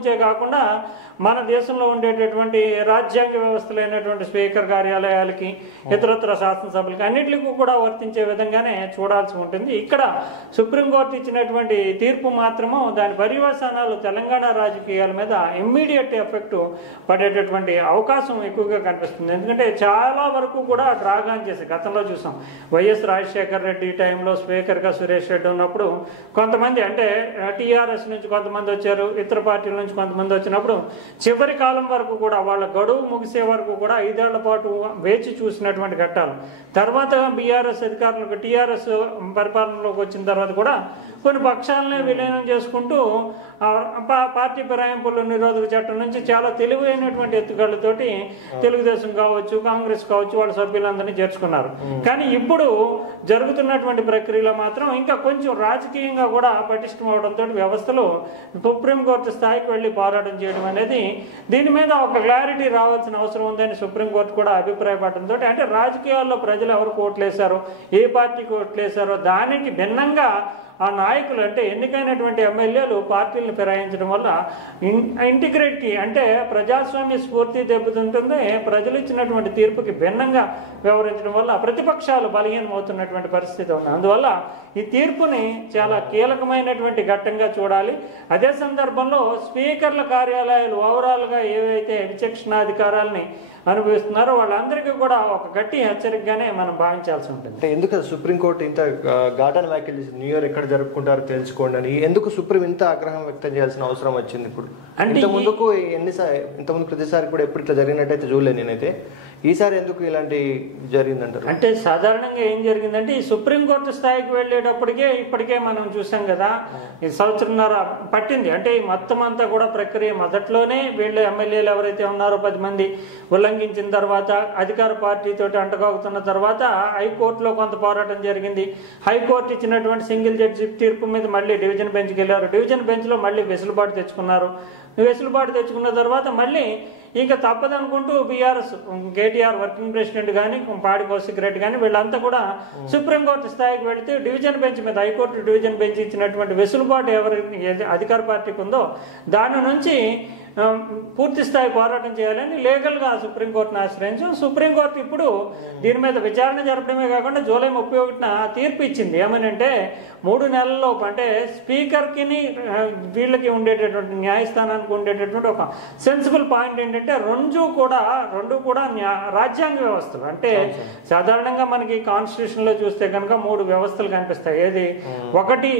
నుంచే కాకుండా మన దేశంలో ఉండేటటువంటి రాజ్యాంగ వ్యవస్థలైనటువంటి స్పీకర్ కార్యాలయాలకి, ఇతరత్ర శాసనసభలకి అన్నింటికి కూడా వర్తించే విధంగానే చూడాల్సి ఉంటుంది. ఇక్కడ సుప్రీంకోర్టు ఇచ్చినటువంటి తీర్పు మాత్రము దాని పర్యవసానాలు తెలంగాణ రాజకీయాల మీద ఇమ్మీడియట్ ఎఫెక్ట్ పడేటటువంటి అవకాశం ఎక్కువగా కనిపిస్తుంది. ఎందుకంటే చాలా వరకు కూడా డ్రాగాన్ చేసి గతంలో చూసాం. వైఎస్ రాజశేఖర రెడ్డి టైంలో స్పీకర్గా సురేష్ రెడ్డి ఉన్నప్పుడు కొంతమంది అంటే టీఆర్ఎస్ నుంచి కొంతమంది వచ్చారు, ఇతర పార్టీల నుంచి కొంతమంది వచ్చినప్పుడు చివరి కాలం వరకు కూడా వాళ్ళ గడువు ముగిసే వరకు కూడా 5 ఏళ్ల పాటు వేచి చూసినటువంటి ఘట్టాలు. తర్వాత బీఆర్ఎస్ అధికారులకు టీఆర్ఎస్ పరిపాలనలోకి వచ్చిన తర్వాత కూడా కొన్ని పక్షాలనే విలీనం చేసుకుంటూ పార్టీ ఫిరాయింపుల నిరోధక చట్టం నుంచి చాలా తెలివైనటువంటి ఎత్తుగళ్లతోటి తెలుగుదేశం కావచ్చు, కాంగ్రెస్ కావచ్చు వాళ్ళ సభ్యులందరినీ చేర్చుకున్నారు. కానీ ఇప్పుడు జరుగుతున్నటువంటి ప్రక్రియలో మాత్రం ఇంకా కొంచెం రాజకీయంగా కూడా పటిష్టం అవడంతో వ్యవస్థలో సుప్రీంకోర్టు స్థాయికి వెళ్ళి పోరాటం చేయడం అనేది దీని మీద ఒక క్లారిటీ రావాల్సిన అవసరం ఉందని సుప్రీంకోర్టు కూడా అభిప్రాయపడడంతో అంటే రాజకీయాల్లో ప్రజలు ఎవరికి ఓట్లేశారో, ఏ పార్టీకి ఓట్లేశారో దానికి భిన్నంగా ఆ నాయకులు అంటే ఎన్నికైనటువంటి ఎమ్మెల్యేలు పార్టీలను ఫిరాయించడం వల్ల ఇంటిగ్రిటీ అంటే ప్రజాస్వామ్య స్ఫూర్తి దెబ్బతింటుంది. ప్రజలు ఇచ్చినటువంటి తీర్పుకి భిన్నంగా వ్యవహరించడం వల్ల ప్రతిపక్షాలు బలహీనమవుతున్నటువంటి పరిస్థితి ఉంది. అందువల్ల ఈ తీర్పుని చాలా కీలకమైనటువంటి ఘట్టంగా చూడాలి. అదే సందర్భంలో స్పీకర్ల కార్యాలయాలు ఓవరాల్గా ఏవైతే విచక్షణాధికారాలని అనుభవిస్తున్నారో వాళ్ళందరికీ కూడా ఒక గట్టి హెచ్చరికగానే మనం భావించాల్సి ఉంటుంది. అంటే ఎందుకు సుప్రీంకోర్టు ఇంత ఘాటన వ్యాఖ్యలు చేసి న్యూ ఇయర్ ఎక్కడ జరుపుకుంటారో తెలుసుకోండి అని ఎందుకు సుప్రీం ఇంత ఆగ్రహం వ్యక్తం చేయాల్సిన అవసరం వచ్చింది? ఇప్పుడు ఇంతకుముందు ప్రతిసారి కూడా ఎప్పుడు ఇట్లా జరిగినట్టయితే చూడలేదు నేనైతే. ఈసారి ఎందుకు ఇలాంటి జరిగిందంటారు? అంటే సాధారణంగా ఏం జరిగిందంటే ఈ సుప్రీంకోర్టు స్థాయికి వెళ్ళేటప్పటికే ఇప్పటికే మనం చూసాం కదా, ఈ సంవత్సరంన్నర పట్టింది. అంటే ఈ మొత్తం అంతా కూడా ప్రక్రియ మొదట్లోనే వీళ్ళు ఎమ్మెల్యేలు ఎవరైతే ఉన్నారో 10 మంది ఉల్లంఘించిన తర్వాత అధికార పార్టీతోటి అంటగోగుతున్న తర్వాత హైకోర్టులో కొంత పోరాటం జరిగింది. హైకోర్టు ఇచ్చినటువంటి సింగిల్ జడ్జి తీర్పు మీద మళ్ళీ డివిజన్ బెంచ్కి వెళ్ళారు. డివిజన్ బెంచ్లో మళ్ళీ వెసులుబాటు తెచ్చుకున్నారు. వెసులుబాటు తెచ్చుకున్న తర్వాత మళ్ళీ ఇంకా తప్పదనుకుంటూ బీఆర్ఎస్ కేటీఆర్ వర్కింగ్ ప్రెసిడెంట్ కానీ పాడి కౌశిక్ రెడ్డి కానీ వీళ్ళంతా కూడా సుప్రీంకోర్టు స్థాయికి వెళితే డివిజన్ బెంచ్ మీద హైకోర్టు డివిజన్ బెంచ్ ఇచ్చినటువంటి వెసులుబాటు ఎవరి అధికార పార్టీకి ఉందో దాని నుంచి పూర్తి స్థాయి పోరాటం చేయాలని లీగల్గా సుప్రీంకోర్టును ఆశ్రయించాం. సుప్రీంకోర్టు ఇప్పుడు దీని మీద విచారణ జరపడమే కాకుండా జూలై 31న తీర్పు ఇచ్చింది. ఏమనంటే 3 నెలల్లోపు అంటే స్పీకర్కి వీళ్ళకి ఉండేటటువంటి న్యాయస్థానానికి ఉండేటటువంటి ఒక సెన్సిబుల్ పాయింట్ ఏంటంటే రెండు కూడా రాజ్యాంగ వ్యవస్థలు. అంటే సాధారణంగా మనకి కాన్స్టిట్యూషన్లో చూస్తే కనుక 3 వ్యవస్థలు కనిపిస్తాయి. ఏది ఒకటి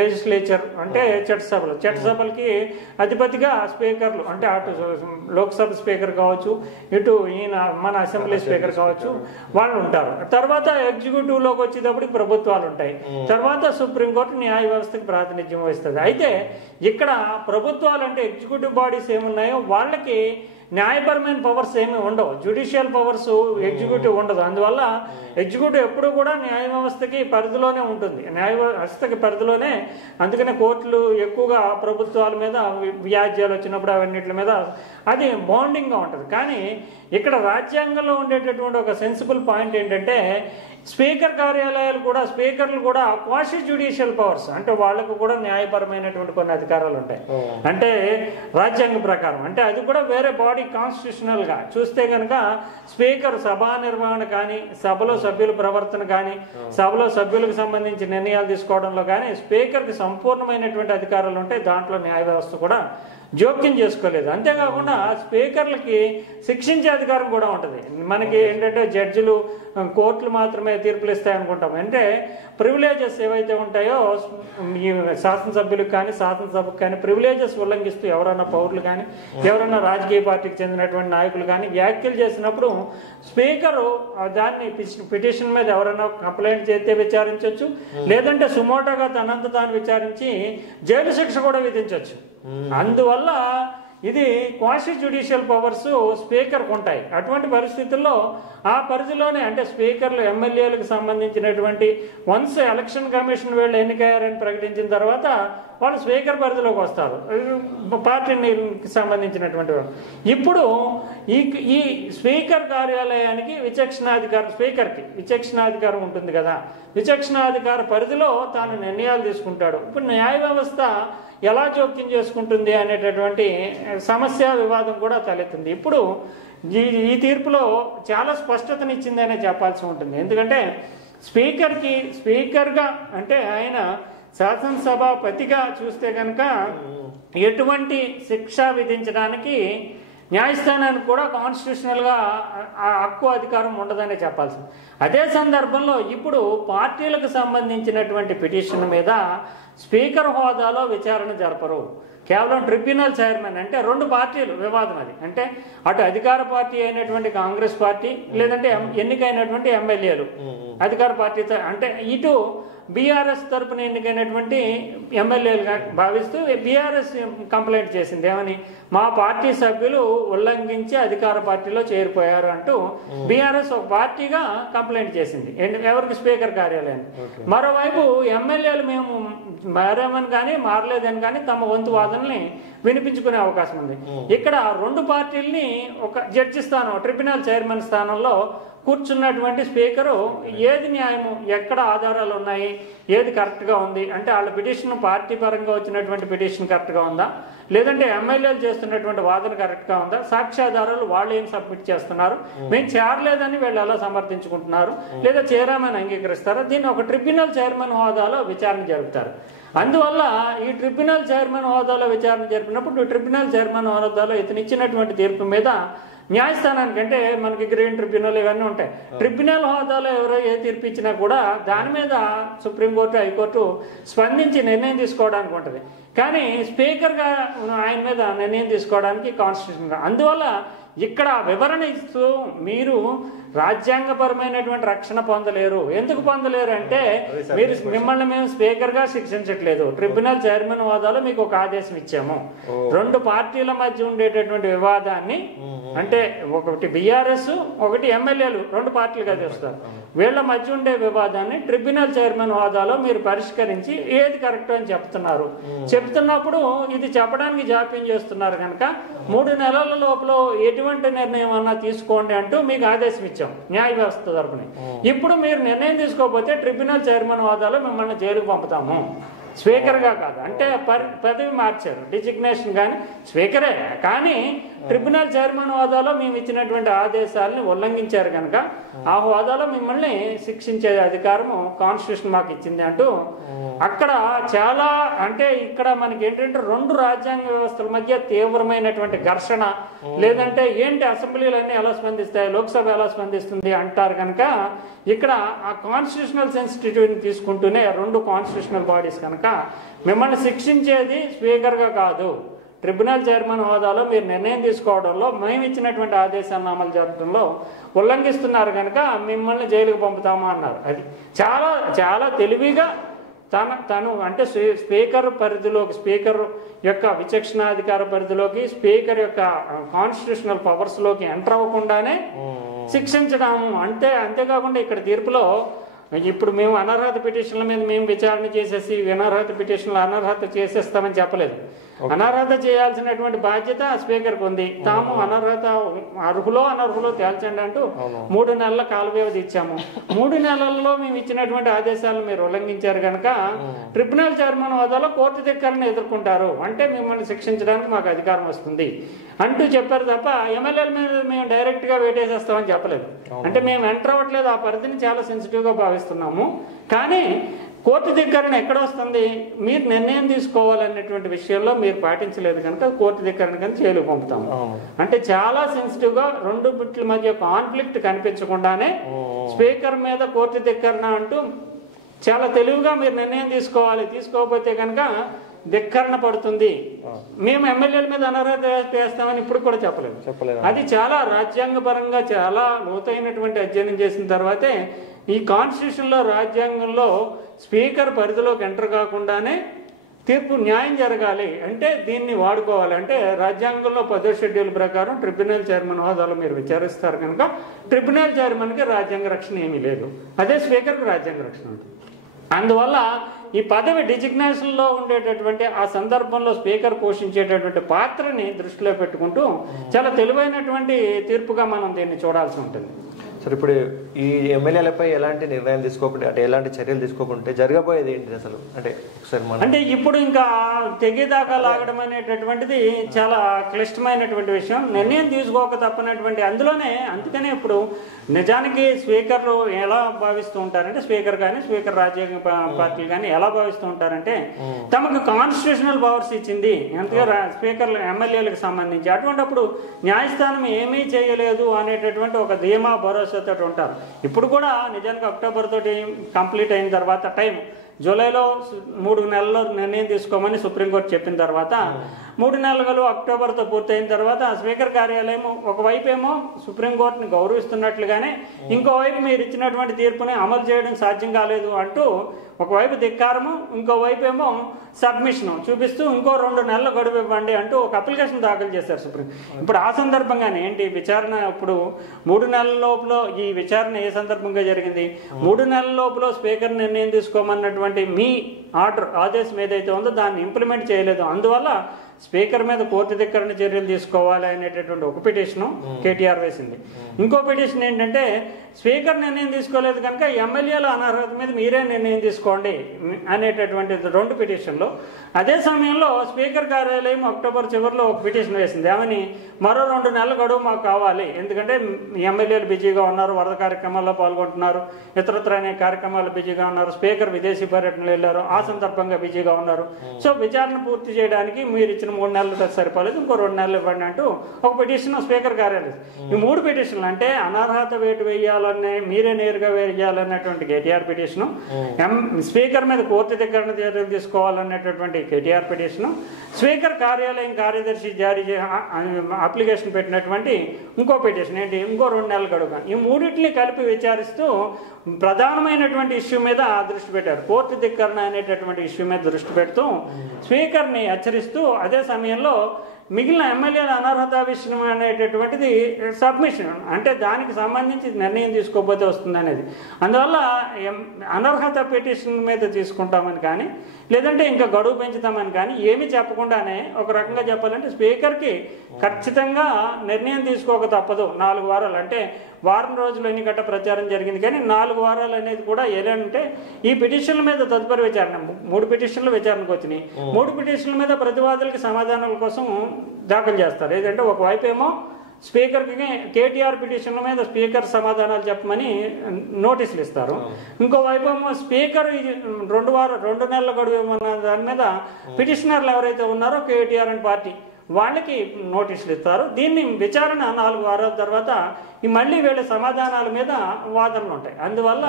లెజిస్లేచర్ అంటే చట్టసభలకి అధిపతిగా స్పీకర్లు అంటే అటు లోక్సభ స్పీకర్ కావచ్చు, ఇటు ఈయన మన అసెంబ్లీ స్పీకర్ కావచ్చు, వాళ్ళు ఉంటారు. తర్వాత ఎగ్జిక్యూటివ్ లోకి వచ్చేటప్పటికి ప్రభుత్వాలు ఉంటాయి. తర్వాత సుప్రీంకోర్టు న్యాయ వ్యవస్థకి ప్రాతినిధ్యం వహిస్తుంది. అయితే ఇక్కడ ప్రభుత్వాలు అంటే ఎగ్జిక్యూటివ్ బాడీస్ ఏమున్నాయో వాళ్ళకి న్యాయపరమైన పవర్స్ ఏమీ ఉండవు, జ్యుడిషియల్ పవర్స్ ఎగ్జిక్యూటివ్ ఉండదు. అందువల్ల ఎగ్జిక్యూటివ్ ఎప్పుడూ కూడా న్యాయ వ్యవస్థకి పరిధిలోనే ఉంటుంది, న్యాయ వ్యవస్థకి పరిధిలోనే. అందుకనే కోర్టులు ఎక్కువగా ప్రభుత్వాల మీద వ్యాజ్యాలు వచ్చినప్పుడు అవన్నిటి మీద అది బౌండింగ్గా ఉంటుంది. కానీ ఇక్కడ రాజ్యాంగంలో ఉండేటటువంటి ఒక సెన్సిబుల్ పాయింట్ ఏంటంటే స్పీకర్ కార్యాలయాలు కూడా స్పీకర్లు కూడా క్వాషి జ్యుడిషియల్ పవర్స్ అంటే వాళ్ళకు కూడా న్యాయపరమైనటువంటి కొన్ని అధికారాలు ఉంటాయి. అంటే రాజ్యాంగ ప్రకారం అంటే అది కూడా వేరే బాడీ కాన్స్టిట్యూషనల్ గా చూస్తే కనుక స్పీకర్ సభా నిర్వహణ కానీ, సభలో సభ్యుల ప్రవర్తన కానీ, సభలో సభ్యులకు సంబంధించి నిర్ణయాలు తీసుకోవడంలో కానీ స్పీకర్ కి సంపూర్ణమైనటువంటి అధికారాలు ఉంటాయి. దాంట్లో న్యాయ వ్యవస్థ కూడా జోక్యం చేసుకోలేదు. అంతేకాకుండా స్పీకర్లకి శిక్షించే అధికారం కూడా ఉంటుంది. మనకి ఏంటంటే జడ్జిలు కోర్టులు మాత్రమే తీర్పులు ఇస్తాయనుకుంటాం. అంటే ప్రివిలేజెస్ ఏవైతే ఉంటాయో ఈ శాసనసభ్యులకు కానీ శాసనసభకు కానీ ప్రివిలేజెస్ ఉల్లంఘిస్తూ ఎవరైనా పౌరులు కానీ ఎవరైనా రాజకీయ పార్టీకి చెందినటువంటి నాయకులు కానీ వ్యాఖ్యలు చేసినప్పుడు స్పీకరు దాన్ని పిటిషన్ మీద ఎవరైనా కంప్లైంట్ చేస్తే విచారించవచ్చు, లేదంటే సుమోటోగా తనంత తాను విచారించి జైలు శిక్ష కూడా విధించవచ్చు. అందువల్ల ఇది క్వాషి జ్యుడిషియల్ పవర్స్ స్పీకర్కు ఉంటాయి. అటువంటి పరిస్థితుల్లో ఆ పరిధిలోనే అంటే స్పీకర్లు ఎమ్మెల్యేలకు సంబంధించినటువంటి వన్స్ ఎలక్షన్ కమిషన్ వీళ్ళు ఎన్నికయ్యారని ప్రకటించిన తర్వాత వాళ్ళు స్పీకర్ పరిధిలోకి వస్తారు, పార్టీకి సంబంధించినటువంటి. ఇప్పుడు ఈ స్పీకర్ కార్యాలయానికి విచక్షణాధికారం, స్పీకర్కి విచక్షణాధికారం ఉంటుంది కదా, విచక్షణాధికార పరిధిలో తాను నిర్ణయాలు తీసుకుంటాడు. ఇప్పుడు న్యాయ వ్యవస్థ ఎలా జోక్యం చేసుకుంటుంది అనేటటువంటి సమస్య వివాదం కూడా తలెత్తుంది. ఇప్పుడు ఈ తీర్పులో చాలా స్పష్టతనిచ్చిందనే చెప్పాల్సి ఉంటుంది. ఎందుకంటే స్పీకర్గా అంటే ఆయన శాసనసభాపతిగా చూస్తే కనుక ఎటువంటి శిక్ష విధించడానికి న్యాయస్థానానికి కూడా కాన్స్టిట్యూషనల్గా హక్కు అధికారం ఉండదనే చెప్పాల్సింది. అదే సందర్భంలో ఇప్పుడు పార్టీలకు సంబంధించినటువంటి పిటిషన్ మీద స్పీకర్ హోదాలో విచారణ జరపరు. కేవలం ట్రిబ్యునల్ చైర్మన్ అంటే రెండు పార్టీలు వివాదం అది. అంటే అటు అధికార పార్టీ అయినటువంటి కాంగ్రెస్ పార్టీ లేదంటే ఎన్నికైనటువంటి ఎమ్మెల్యేలు అధికార పార్టీతో అంటే ఇటు బీఆర్ఎస్ తరపున ఎన్నికైనటువంటి ఎమ్మెల్యేలుగా భావిస్తూ బీఆర్ఎస్ కంప్లైంట్ చేసింది. ఏమని? మా పార్టీ సభ్యులు ఉల్లంఘించి అధికార పార్టీలో చేరిపోయారు అంటూ బీఆర్ఎస్ ఒక పార్టీగా కంప్లైంట్ చేసింది ఎవరికి? స్పీకర్ కార్యాలయాన్ని. మరోవైపు ఎమ్మెల్యేలు మేము మారామని కానీ మారలేదని కానీ తమ వంతు వాదనల్ని వినిపించుకునే అవకాశం ఉంది. ఇక్కడ రెండు పార్టీల్ని ఒక జడ్జి స్థానం ట్రిబ్యునల్ చైర్మన్ స్థానంలో కూర్చున్నటువంటి స్పీకరు ఏది న్యాయము, ఎక్కడ ఆధారాలు ఉన్నాయి, ఏది కరెక్ట్గా ఉంది అంటే వాళ్ళ పిటిషన్ పార్టీ పరంగా వచ్చినటువంటి పిటిషన్ కరెక్ట్గా ఉందా, లేదంటే ఎమ్మెల్యేలు చేస్తున్నటువంటి వాదన కరెక్ట్గా ఉందా, సాక్ష్యాధారాలు వాళ్ళు ఏం సబ్మిట్ చేస్తున్నారు, మేము చేరలేదని వీళ్ళు ఎలా సమర్థించుకుంటున్నారు, లేదా చేరామని అంగీకరిస్తారా, దీన్ని ఒక ట్రిబ్యునల్ చైర్మన్ హోదాలో విచారణ జరుపుతారు. అందువల్ల ఈ ట్రిబ్యునల్ చైర్మన్ హోదాలో విచారణ జరిపినప్పుడు ట్రిబ్యునల్ చైర్మన్ హోదాలో ఇతను ఇచ్చినటువంటి తీర్పు మీద న్యాయస్థానానికి అంటే మనకి గ్రీన్ ట్రిబ్యునల్ ఇవన్నీ ఉంటాయి. ట్రిబ్యునల్ హోదాలో ఎవరో ఏ తీర్పు ఇచ్చినా కూడా దాని మీద సుప్రీంకోర్టు హైకోర్టు స్పందించి నిర్ణయం తీసుకోవడానికి ఉంటుంది. కానీ స్పీకర్గా ఆయన మీద నిర్ణయం తీసుకోవడానికి కాన్స్టిట్యూషన్. అందువల్ల ఇక్కడ వివరణ ఇస్తూ మీరు రాజ్యాంగపరమైనటువంటి రక్షణ పొందలేరు. ఎందుకు పొందలేరు అంటే మిమ్మల్ని మేము స్పీకర్గా శిక్షించట్లేదు, ట్రిబ్యునల్ చైర్మన్ హోదాలో మీకు ఒక ఆదేశం ఇచ్చాము. రెండు పార్టీల మధ్య ఉండేటటువంటి వివాదాన్ని అంటే ఒకటి బీఆర్ఎస్ ఒకటి ఎమ్మెల్యేలు రెండు పార్టీలుగా చేస్తారు, వీళ్ళ మధ్య ఉండే వివాదాన్ని ట్రిబ్యునల్ చైర్మన్ హోదాలో మీరు పరిష్కరించి ఏది కరెక్ట్ అని చెప్తున్నప్పుడు ఇది చెప్పడానికి జాప్యం చేస్తున్నారు కనుక 3 నెలల లోపల ఎటువంటి నిర్ణయం అన్నా తీసుకోండి అంటూ మీకు ఆదేశం ఇచ్చాం న్యాయ వ్యవస్థ తరపున. ఇప్పుడు మీరు నిర్ణయం తీసుకోకపోతే ట్రిబ్యునల్ చైర్మన్ హోదాలో మిమ్మల్ని జైలుకు పంపుతాము, స్పీకర్గా కాదు. అంటే పదవి మార్చారు, డిజిగ్నేషన్ కానీ స్పీకరే కానీ ట్రిబ్యునల్ చైర్మన్ హోదాలో మేము ఇచ్చినటువంటి ఆదేశాలని ఉల్లంఘించారు కనుక ఆ హోదాలో మిమ్మల్ని శిక్షించే అధికారము కాన్స్టిట్యూషన్ మాకు ఇచ్చింది అంటూ అక్కడ చాలా అంటే ఇక్కడ మనకి ఏంటంటే రెండు రాజ్యాంగ వ్యవస్థల మధ్య తీవ్రమైనటువంటి ఘర్షణ, లేదంటే ఏంటి అసెంబ్లీలన్నీ ఎలా స్పందిస్తాయి, లోక్సభ ఎలా స్పందిస్తుంది అంటారు కనుక ఇక్కడ ఆ కాన్స్టిట్యూషనల్ సెన్సిటివిటీని తీసుకుంటూనే రెండు కాన్స్టిట్యూషనల్ బాడీస్ కనుక మిమ్మల్ని శిక్షించేది స్పీకర్గా కాదు, ట్రిబ్యునల్ చైర్మన్ హోదాలో మీరు నిర్ణయం తీసుకోవడంలో మేము ఇచ్చినటువంటి ఆదేశాలను అమలు జరపడంలో ఉల్లంఘిస్తున్నారు కనుక మిమ్మల్ని జైలుకు పంపుతామా అన్నారు. అది చాలా చాలా తెలివిగా తను అంటే స్పీకర్ పరిధిలోకి, స్పీకర్ యొక్క విచక్షణాధికార పరిధిలోకి, స్పీకర్ యొక్క కాన్స్టిట్యూషనల్ పవర్స్లోకి ఎంటర్ అవ్వకుండానే శిక్షించడము. అంతేకాకుండా ఇక్కడ తీర్పులో ఇప్పుడు మేము అనర్హత పిటిషన్ల మీద మేము విచారణ చేసేసి అనర్హత పిటిషన్లు అనర్హత చేసేస్తామని చెప్పలేదు. అనర్హత చేయాల్సినటువంటి బాధ్యత స్పీకర్కి ఉంది. తాము అనర్హత అనర్హులో తేల్చండి అంటూ 3 నెలల కాల వ్యవధి ఇచ్చాము. 3 నెలల్లో మేము ఇచ్చినటువంటి ఆదేశాలను మీరు ఉల్లంఘించారు కనుక ట్రిబ్యునల్ చైర్మన్ హోదాలో కోర్టు ధిక్కారాన్ని ఎదుర్కొంటారు, అంటే మిమ్మల్ని శిక్షించడానికి మాకు అధికారం వస్తుంది అంటూ చెప్పారు తప్ప ఎమ్మెల్యేల మీద మేము డైరెక్ట్గా వేటేసేస్తామని చెప్పలేదు. అంటే మేము ఎంటర్ అవ్వట్లేదు, ఆ పరిధిని చాలా సెన్సిటివ్గా భావిస్తున్నాము. కానీ కోర్టు ధిక్కారణ ఎక్కడ వస్తుంది? మీరు నిర్ణయం తీసుకోవాలనేటువంటి విషయంలో మీరు పాటించలేదు కనుక కోర్టు ధిక్కారణ కనుక జైలుకు పంపుతాము. అంటే చాలా సెన్సిటివ్గా రెండు బిట్ల మధ్య కాన్ఫ్లిక్ట్ కనిపించకుండానే స్పీకర్ మీద కోర్టు ధిక్కారణ అంటూ చాలా తెలివిగా మీరు నిర్ణయం తీసుకోకపోతే కనుక ధిక్కరణ పడుతుంది. మేము ఎమ్మెల్యేల మీద అనర్హత వేస్తామని ఇప్పుడు కూడా చెప్పలేదు. అది చాలా రాజ్యాంగపరంగా చాలా లోతైనటువంటి అధ్యయనం చేసిన తర్వాతే ఈ కాన్స్టిట్యూషన్లో రాజ్యాంగంలో స్పీకర్ పరిధిలోకి ఎంటర్ కాకుండానే తీర్పు న్యాయం జరగాలి అంటే దీన్ని వాడుకోవాలి. అంటే రాజ్యాంగంలో 10వ షెడ్యూల్ ప్రకారం ట్రిబ్యునల్ చైర్మన్ హోదాలో మీరు విచారిస్తారు కనుక ట్రిబ్యునల్ చైర్మన్కి రాజ్యాంగ రక్షణ ఏమీ లేదు, అదే స్పీకర్కి రాజ్యాంగ రక్షణ ఉంటుంది. అందువల్ల ఈ పదవి డిజిగ్నేషన్లో ఉండేటటువంటి ఆ సందర్భంలో స్పీకర్ పోషించేటటువంటి పాత్రని దృష్టిలో పెట్టుకుంటూ చాలా తెలివైనటువంటి తీర్పుగా మనం దీన్ని చూడాల్సి ఉంటుంది. సరే, ఇప్పుడు ఈ ఎమ్మెల్యేలపై ఎలాంటి నిర్ణయం తీసుకోకుండా అంటే ఎలాంటి చర్యలు తీసుకోకుంటే జరగబోయేది ఏంటి అసలు? అంటే ఒకసారి అంటే ఇప్పుడు ఇంకా తెగేదాకా లాగడం అనేటటువంటిది చాలా క్లిష్టమైనటువంటి విషయం. నిర్ణయం తీసుకోక తప్పనటువంటి అందులోనే. అందుకనే ఇప్పుడు నిజానికి స్పీకర్లు ఎలా భావిస్తూ ఉంటారంటే, స్పీకర్ కానీ స్పీకర్ రాజ్యాంగ పార్టీలు కానీ ఎలా భావిస్తూ ఉంటారంటే, తమకు కాన్స్టిట్యూషనల్ పవర్స్ ఇచ్చింది అంతగా స్పీకర్లు ఎమ్మెల్యేలకు సంబంధించి, అటువంటిప్పుడు న్యాయస్థానం ఏమీ చేయలేదు అనేటటువంటి ఒక ధీమా భరోసాతో ఉంటారు. ఇప్పుడు కూడా నిజానికి అక్టోబర్ తోటి కంప్లీట్ అయిన తర్వాత టైం జూలైలో 3 నెలల్లో నిర్ణయం తీసుకోమని సుప్రీంకోర్టు చెప్పిన తర్వాత 3 నెలలు అక్టోబర్తో పూర్తయిన తర్వాత స్పీకర్ కార్యాలయం ఒకవైపు ఏమో సుప్రీంకోర్టుని గౌరవిస్తున్నట్లుగానే, ఇంకోవైపు మీరు ఇచ్చినటువంటి తీర్పుని అమలు చేయడం సాధ్యం కాలేదు అంటూ ఒకవైపు ధిక్కారము, ఇంకోవైపు ఏమో సబ్మిషన్ చూపిస్తూ ఇంకో 2 నెలల గడువు ఇవ్వండి అంటూ ఒక అప్లికేషన్ దాఖలు చేశారు సుప్రీం. ఇప్పుడు ఆ సందర్భంగానే ఏంటి విచారణ, ఇప్పుడు 3 నెలల లోపల ఈ విచారణ ఏ సందర్భంగా జరిగింది? 3 నెలల లోపల స్పీకర్ నిర్ణయం తీసుకోమన్నటువంటి మీ ఆదేశం ఏదైతే ఉందో దాన్ని ఇంప్లిమెంట్ చేయలేదు. అందువల్ల స్పీకర్ మీద కోర్టు ధిక్కరణ చర్యలు తీసుకోవాలి అనేటటువంటి ఒక పిటిషను కేటీఆర్ వేసింది. ఇంకో పిటిషన్ ఏంటంటే, స్పీకర్ నిర్ణయం తీసుకోలేదు కనుక ఎమ్మెల్యేల అనర్హత మీద మీరే నిర్ణయం తీసుకోండి అనేటటువంటి 2 పిటిషన్లు. అదే సమయంలో స్పీకర్ కార్యాలయం అక్టోబర్ చివరిలో ఒక పిటిషన్ వేసింది. ఏమని, మరో 2 నెలల గడువు మాకు కావాలి, ఎందుకంటే ఎమ్మెల్యేలు బిజీగా ఉన్నారు, వరద కార్యక్రమాల్లో పాల్గొంటున్నారు, ఇతరత్ర అనేక కార్యక్రమాలు బిజీగా ఉన్నారు, స్పీకర్ విదేశీ పర్యటనలు వెళ్ళారు, ఆ సందర్భంగా బిజీగా ఉన్నారు. సో విచారణ పూర్తి చేయడానికి మీరు ఇచ్చిన 3 నెలలు సరిపోలేదు, ఇంకో 2 నెలలు ఇవ్వండి అంటూ ఒక పిటిషన్ స్పీకర్ కార్యాలయం. ఈ 3 పిటిషన్లు అంటే అనర్హత వేటు వేయాలనే, మీరే నేరుగా వేయాలన్నటువంటి కేటీఆర్ పిటిషను, స్పీకర్ మీద కోర్టు ధిక్కరణ చర్యలు తీసుకోవాలనేటటువంటి కేటీఆర్ పిటిషను, స్పీకర్ కార్యాలయం కార్యదర్శి జారీ అప్లికేషన్ పెట్టినటువంటి ఇంకో పిటిషన్ ఏంటి, ఇంకో 2 నెలల గడువు. ఈ మూడింటిని కలిపి విచారిస్తూ ప్రధానమైనటువంటి ఇష్యూ మీద దృష్టి పెట్టారు. కోర్టు ధిక్కరణ అనేటటువంటి ఇష్యూ మీద దృష్టి పెడుతూ స్పీకర్ని హెచ్చరిస్తూ, అదే సమయంలో మిగిలిన ఎమ్మెల్యేల అనర్హత విషయం అనేటటువంటిది సబ్మిషన్, అంటే దానికి సంబంధించి నిర్ణయం తీసుకోకపోతే వస్తుంది అనేది. అందువల్ల అనర్హత పిటిషన్ మీద తీసుకుంటామని కానీ, లేదంటే ఇంకా గడువు పెంచుతామని కానీ ఏమీ చెప్పకుండానే, ఒక రకంగా చెప్పాలంటే స్పీకర్కి ఖచ్చితంగా నిర్ణయం తీసుకోక తప్పదు. 4 వారాలు అంటే వారం రోజులు ఎన్నికట్ట ప్రచారం జరిగింది, కానీ 4 వారాలు అనేది కూడా ఏదంటే ఈ పిటిషన్ల మీద తదుపరి విచారణ, 3 పిటిషన్లు విచారణకు వచ్చినాయి. 3 పిటిషన్ల మీద ప్రతివాదులకి సమాధానాల కోసం దాఖలు చేస్తారు. ఏదంటే ఒకవైపు ఏమో స్పీకర్కి కేటీఆర్ పిటిషన్ల మీద స్పీకర్ సమాధానాలు చెప్పమని నోటీసులు ఇస్తారు, ఇంకోవైపు ఏమో స్పీకర్ 2 నెలల గడువు ఏమన్న దాని మీద పిటిషనర్లు ఎవరైతే ఉన్నారో కేటీఆర్ అండ్ పార్టీ వాళ్ళకి నోటీసులు ఇస్తారు. దీన్ని విచారణ 4 వారాల తర్వాత మళ్ళీ వీళ్ళ సమాధానాల మీద వాదనలు ఉంటాయి. అందువల్ల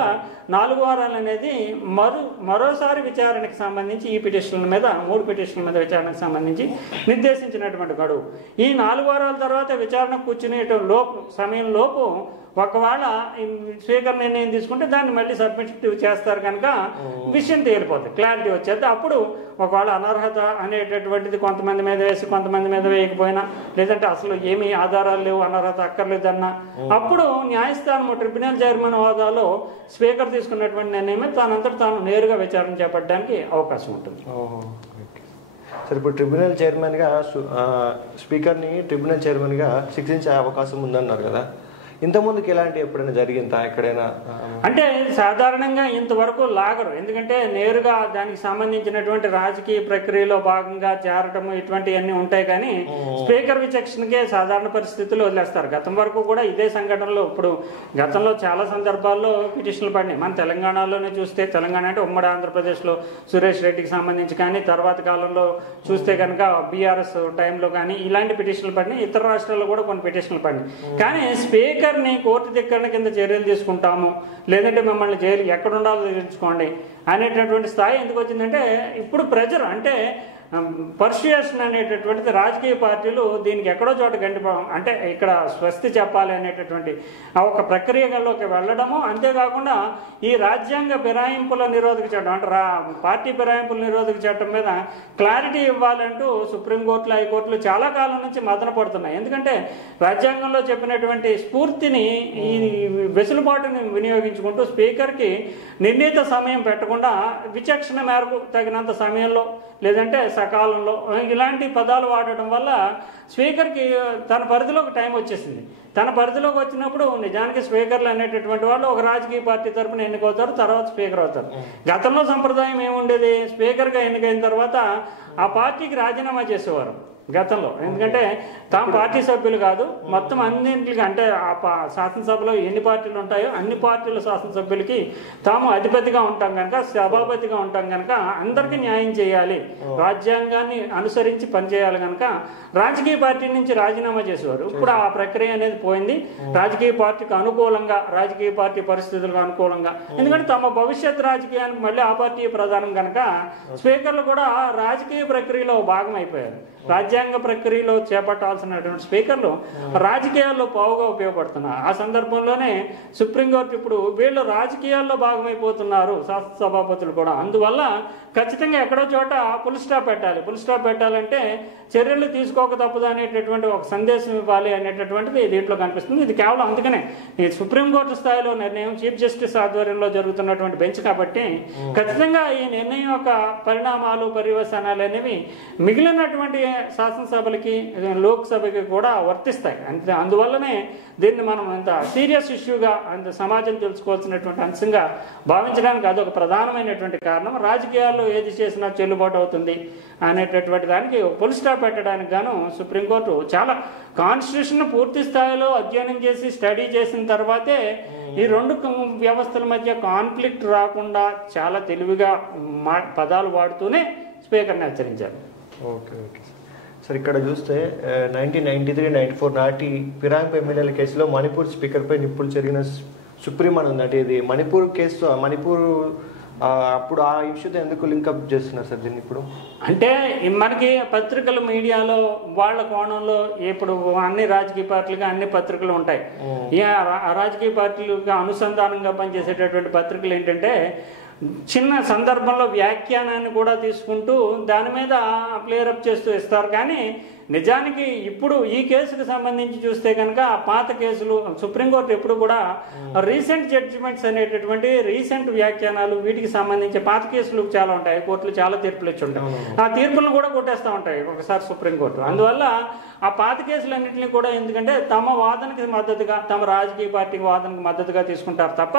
4 వారాలు అనేది మరోసారి విచారణకు సంబంధించి ఈ పిటిషన్ల మీద 3 పిటిషన్ల మీద విచారణకు సంబంధించి నిర్దేశించినటువంటి గడువు. ఈ 4 వారాల తర్వాత విచారణ కూర్చునే సమయం లోపు ఒకవేళ స్పీకర్ నిర్ణయం తీసుకుంటే దాన్ని మళ్ళీ సబ్మిట్ చేస్తారు కనుక విషయం తేలిపోతుంది, క్లారిటీ వచ్చేది. అప్పుడు ఒకవేళ అనర్హత అనేటటువంటిది కొంతమంది మీద వేసి కొంతమంది మీద వేయకపోయినా, లేదంటే అసలు ఏమీ ఆధారాలు లేవు, అనర్హత అక్కర్లేదన్నా, అప్పుడు న్యాయస్థానం ట్రిబ్యునల్ చైర్మన్ హోదాలో స్పీకర్ తీసుకున్నటువంటి నిర్ణయమే తానంతట తాను నేరుగా విచారణ చేపట్టడానికి అవకాశం ఉంటుంది. సరే, ఇప్పుడు ట్రిబ్యునల్ చైర్మన్గా స్పీకర్ని ట్రిబ్యునల్ చైర్మన్గా శిక్షించే అవకాశం ఉందన్నారు కదా, ఇంతకుముందుకు ఎలాంటి ఎప్పుడైనా జరిగిందా ఎక్కడైనా? అంటే సాధారణంగా ఇంతవరకు లాగరు, ఎందుకంటే నేరుగా దానికి సంబంధించినటువంటి రాజకీయ ప్రక్రియలో భాగంగా చేరటము ఇటువంటివన్నీ ఉంటాయి. కానీ స్పీకర్ విచక్షణకే సాధారణ పరిస్థితుల్లో వదిలేస్తారు. గతం వరకు కూడా ఇదే సంఘటనలో, ఇప్పుడు గతంలో చాలా సందర్భాల్లో పిటిషన్లు పడినాయి. మన తెలంగాణలోనే చూస్తే, తెలంగాణ అంటే ఉమ్మడి ఆంధ్రప్రదేశ్లో సురేష్ రెడ్డికి సంబంధించి కానీ, తర్వాత కాలంలో చూస్తే కనుక బీఆర్ఎస్ టైంలో కానీ ఇలాంటి పిటిషన్లు పడినాయి. ఇతర రాష్ట్రాల్లో కూడా కొన్ని పిటిషన్లు పడినాయి. కానీ స్పీకర్ కోర్టు ధిక్కరణ కింద చర్యలు తీసుకుంటాము, లేదంటే మిమ్మల్ని జైలు ఎక్కడ ఉండాలో తెలుసుకోండి అనేటటువంటి స్థాయి ఎందుకు వచ్చిందంటే, ఇప్పుడు ప్రెజర్ అంటే పర్సుయేషన్ అనేటటువంటిది రాజకీయ పార్టీలు దీనికి ఎక్కడో చోట గండిపోవడం, అంటే ఇక్కడ స్వస్తి చెప్పాలి అనేటటువంటి ఒక ప్రక్రియలోకి వెళ్ళడము. అంతేకాకుండా ఈ రాజ్యాంగ ఫిరాయింపుల నిరోధక చట్టం అంటే పార్టీ ఫిరాయింపుల నిరోధక చట్టం మీద క్లారిటీ ఇవ్వాలంటూ సుప్రీంకోర్టులు, హైకోర్టులు చాలా కాలం నుంచి మదన పడుతున్నాయి. ఎందుకంటే రాజ్యాంగంలో చెప్పినటువంటి స్ఫూర్తిని, ఈ వెసులుబాటుని వినియోగించుకుంటూ స్పీకర్కి నిర్ణీత సమయం పెట్టకుండా విచక్షణ మేరకు తగినంత సమయంలో లేదంటే సకాలంలో ఇలాంటి పదాలు వాడటం వల్ల స్పీకర్కి తన పరిధిలోకి టైం వచ్చేసింది. తన పరిధిలోకి వచ్చినప్పుడు నిజానికి స్పీకర్లు అనేటటువంటి వాళ్ళు ఒక రాజకీయ పార్టీ తరఫున ఎన్నికవుతారు, తర్వాత స్పీకర్ అవుతారు. గతంలో సంప్రదాయం ఏముండేది, స్పీకర్గా ఎన్నికైన తర్వాత ఆ పార్టీకి రాజీనామా చేసేవారు గతంలో. ఎందుకంటే తాము పార్టీ సభ్యులు కాదు, మొత్తం అన్నింటికి అంటే ఆ శాసనసభలో ఎన్ని పార్టీలు ఉంటాయో అన్ని పార్టీల శాసనసభ్యులకి తాము అధిపతిగా ఉంటాం కనుక, సభాపతిగా ఉంటాం కనుక అందరికీ న్యాయం చేయాలి, రాజ్యాంగాన్ని అనుసరించి పనిచేయాలి కనుక రాజకీయ పార్టీ నుంచి రాజీనామా చేసేవారు. ఇప్పుడు ఆ ప్రక్రియ అనేది పోయింది. రాజకీయ పార్టీకి అనుకూలంగా, రాజకీయ పార్టీ పరిస్థితులకు అనుకూలంగా, ఎందుకంటే తమ భవిష్యత్ రాజకీయానికి మళ్ళీ ఆ పార్టీ ప్రధానం కనుక స్పీకర్లు కూడా రాజకీయ ప్రక్రియలో భాగం అయిపోయారు. రాజ్యాంగ ప్రక్రియలో చేపట్టాల్సినటువంటి స్పీకర్లు రాజకీయాల్లో పావుగా ఉపయోగపడుతున్నారు. ఆ సందర్భంలోనే సుప్రీంకోర్టు ఇప్పుడు వీళ్ళు రాజకీయాల్లో భాగమైపోతున్నారు శాసనసభాపతులు కూడా. అందువల్ల ఖచ్చితంగా ఎక్కడో చోట ఫుల్ స్టాప్ పెట్టాలి. ఫుల్ స్టాప్ పెట్టాలంటే చర్యలు తీసుకోక తప్పదు అనేటటువంటి ఒక సందేశం ఇవ్వాలి అనేటటువంటిది దీంట్లో కనిపిస్తుంది. ఇది కేవలం అందుకనే ఈ సుప్రీంకోర్టు స్థాయిలో నిర్ణయం, చీఫ్ జస్టిస్ ఆధ్వర్యంలో జరుగుతున్నటువంటి బెంచ్ కాబట్టి ఖచ్చితంగా ఈ నిర్ణయం యొక్క పరిణామాలు, పర్యవసానాలు అనేవి మిగిలినటువంటి శాసనసభలకి, లోక్సభకి కూడా వర్తిస్తాయి. అందువల్లనే దీన్ని మనం ఇంత సీరియస్ ఇష్యూగా, అంత సమాజం తెలుసుకోవాల్సినటువంటి అంశంగా భావించడానికి అదొక ప్రధానమైనటువంటి కారణం. రాజకీయాల్లో ఏది చేసినా చెల్లుబాటు అవుతుంది అనేటటువంటి దానికి ఫుల్ స్టాప్ పెట్టడానికి గాను సుప్రీంకోర్టు చాలా కాన్స్టిట్యూషన్ పూర్తి స్థాయిలో అధ్యయనం చేసి స్టడీ చేసిన తర్వాతే ఈ రెండు వ్యవస్థల మధ్య కాన్ఫ్లిక్ట్ రాకుండా చాలా తెలివిగా పదాలు వాడుతూనే స్పీకర్ని హెచ్చరించారు. ఓకే ఓకే సార్, ఇక్కడ చూస్తే 1993-94 నాటి ఫిరాయింపు ఎమ్మెల్యేల కేసులో మణిపూర్ స్పీకర్పై నిప్పులు జరిగిన సుప్రీం అని ఉంది. అంటే ఇది మణిపూర్ కేసు, మణిపూర్ అప్పుడు ఆ ఇష్యూతో ఎందుకు లింకప్ చేస్తున్నారు సార్ దీన్ని? ఇప్పుడు అంటే మనకి పత్రికలు, మీడియాలో వాళ్ళ కోణంలో ఇప్పుడు అన్ని రాజకీయ పార్టీలుగా అన్ని పత్రికలు ఉంటాయి. ఈ రాజకీయ పార్టీలుగా అనుసంధానంగా పనిచేసేటటువంటి పత్రికలు ఏంటంటే చిన్న సందర్భంలో వ్యాఖ్యానాన్ని కూడా తీసుకుంటూ దాని మీద ప్లేరప్ చేస్తూ ఇస్తారు. కానీ నిజానికి ఇప్పుడు ఈ కేసుకు సంబంధించి చూస్తే కనుక పాత కేసులు, సుప్రీంకోర్టు ఎప్పుడు కూడా రీసెంట్ జడ్జిమెంట్స్ అనేటటువంటి రీసెంట్ వ్యాఖ్యానాలు, వీటికి సంబంధించి పాత కేసులు చాలా ఉంటాయి. కోర్టులు చాలా తీర్పులు ఇచ్చి ఉంటాయి. ఆ తీర్పులను కూడా కొట్టేస్తూ ఉంటాయి ఒకసారి సుప్రీంకోర్టు. అందువల్ల ఆ పాత కేసులన్నింటినీ కూడా ఎందుకంటే తమ వాదనకి మద్దతుగా, తమ రాజకీయ పార్టీకి వాదనకు మద్దతుగా తీసుకుంటారు తప్ప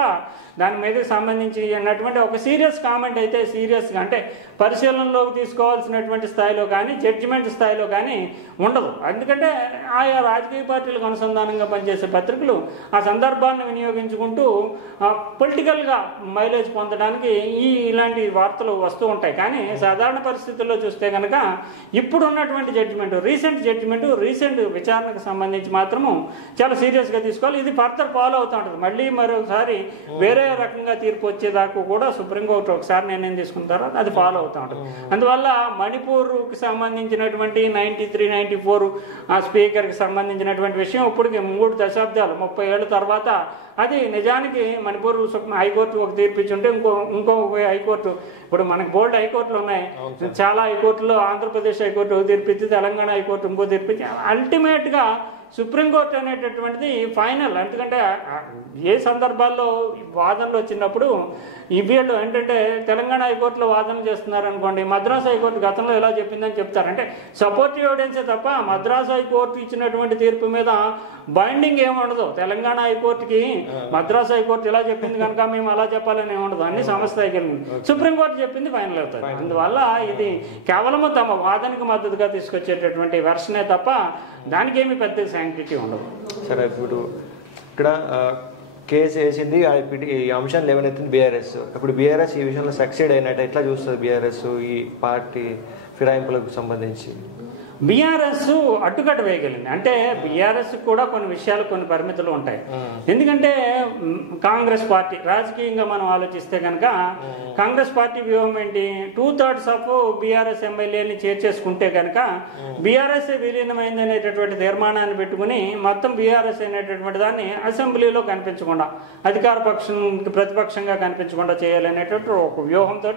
దాని మీదకి సంబంధించి అన్నటువంటి ఒక సీరియస్ కామెంట్ అయితే సీరియస్గా అంటే పరిశీలనలోకి తీసుకోవాల్సినటువంటి స్థాయిలో కానీ, జడ్జిమెంట్ స్థాయిలో కానీ ఉండదు. ఎందుకంటే ఆయా రాజకీయ పార్టీలకు అనుసంధానంగా పనిచేసే పత్రికలు ఆ సందర్భాన్ని వినియోగించుకుంటూ పొలిటికల్గా మైలేజ్ పొందడానికి ఇలాంటి వార్తలు వస్తూ ఉంటాయి. కానీ సాధారణ పరిస్థితుల్లో చూస్తే కనుక ఇప్పుడు ఉన్నటువంటి జడ్జిమెంట్, రీసెంట్ విచారణకు సంబంధించి మాత్రము చాలా సీరియస్గా తీసుకోవాలి. ఇది ఫర్దర్ ఫాలో అవుతూ ఉంటుంది. మళ్ళీ మరోసారి వేరే రకంగా తీర్పు వచ్చేదాకా కూడా సుప్రీంకోర్టు ఒకసారి నిర్ణయం తీసుకున్న తర్వాత అది ఫాలో అవుతూ ఉంటుంది. అందువల్ల మణిపూర్కి సంబంధించినటువంటి 93-94 ఆ స్పీకర్కి సంబంధించినటువంటి విషయం ఇప్పటికి 3 దశాబ్దాలు 30 ఏళ్ళ తర్వాత అది నిజానికి మణిపూర్ హైకోర్టు ఒక తీర్పు ఇచ్చుంటే ఇంకో హైకోర్టు, ఇప్పుడు మనకి బోల్డ్ హైకోర్టులు ఉన్నాయి, చాలా హైకోర్టులో ఆంధ్రప్రదేశ్ హైకోర్టు ఒక తీర్పు ఇచ్చి, తెలంగాణ హైకోర్టు ఇంకో తీర్పు ఇచ్చి, అల్టిమేట్గా సుప్రీంకోర్టు అనేటటువంటిది ఫైనల్. ఎందుకంటే ఏ సందర్భాల్లో వాదనలు వచ్చినప్పుడు వీళ్ళు ఏంటంటే తెలంగాణ హైకోర్టులో వాదనలు చేస్తున్నారు అనుకోండి, మద్రాసు హైకోర్టు గతంలో ఎలా చెప్పిందని చెప్తారు. అంటే సపోర్టివ్ ఎవిడెన్సే తప్ప మద్రాసు హైకోర్టు ఇచ్చినటువంటి తీర్పు మీద బైండింగ్ ఏమి ఉండదు. తెలంగాణ హైకోర్టుకి మద్రాసు హైకోర్టు ఎలా చెప్పింది కనుక మేము అలా చెప్పాలని ఏమి ఉండదు. అన్ని సంస్థ సుప్రీంకోర్టు చెప్పింది ఫైనల్ అవుతుంది. అందువల్ల ఇది కేవలము తమ వాదనకు మద్దతుగా తీసుకొచ్చేటటువంటి వెర్షనే తప్ప దానికి ఏమి పెద్ద శాంక్టిటీ ఉండదు. సరే, ఇప్పుడు ఇక్కడ కేసు వేసింది ఈ అంశాన్ని లేవనెత్తింది బీఆర్ఎస్. ఇప్పుడు బీఆర్ఎస్ ఈ విషయంలో సక్సీడ్ అయినట్టు ఎట్లా చూస్తుంది బీఆర్ఎస్ ఈ పార్టీ ఫిరాయింపులకు సంబంధించి? బీఆర్ఎస్ అడ్డుకట్ట వేయగలిగింది. అంటే బీఆర్ఎస్ కూడా కొన్ని విషయాలు, కొన్ని పరిమితులు ఉంటాయి. ఎందుకంటే కాంగ్రెస్ పార్టీ రాజకీయంగా మనం ఆలోచిస్తే కనుక కాంగ్రెస్ పార్టీ వ్యూహం ఏంటి, 2/3 ఆఫ్ బీఆర్ఎస్ ఎమ్మెల్యేని చేర్చేసుకుంటే కనుక బీఆర్ఎస్ విలీనమైంది అనేటటువంటి తీర్మానాన్ని పెట్టుకుని మొత్తం బీఆర్ఎస్ అనేటటువంటి దాన్ని అసెంబ్లీలో కనిపించకుండా, అధికార పక్షం ప్రతిపక్షంగా కనిపించకుండా చేయాలనేటటువంటి ఒక వ్యూహంతో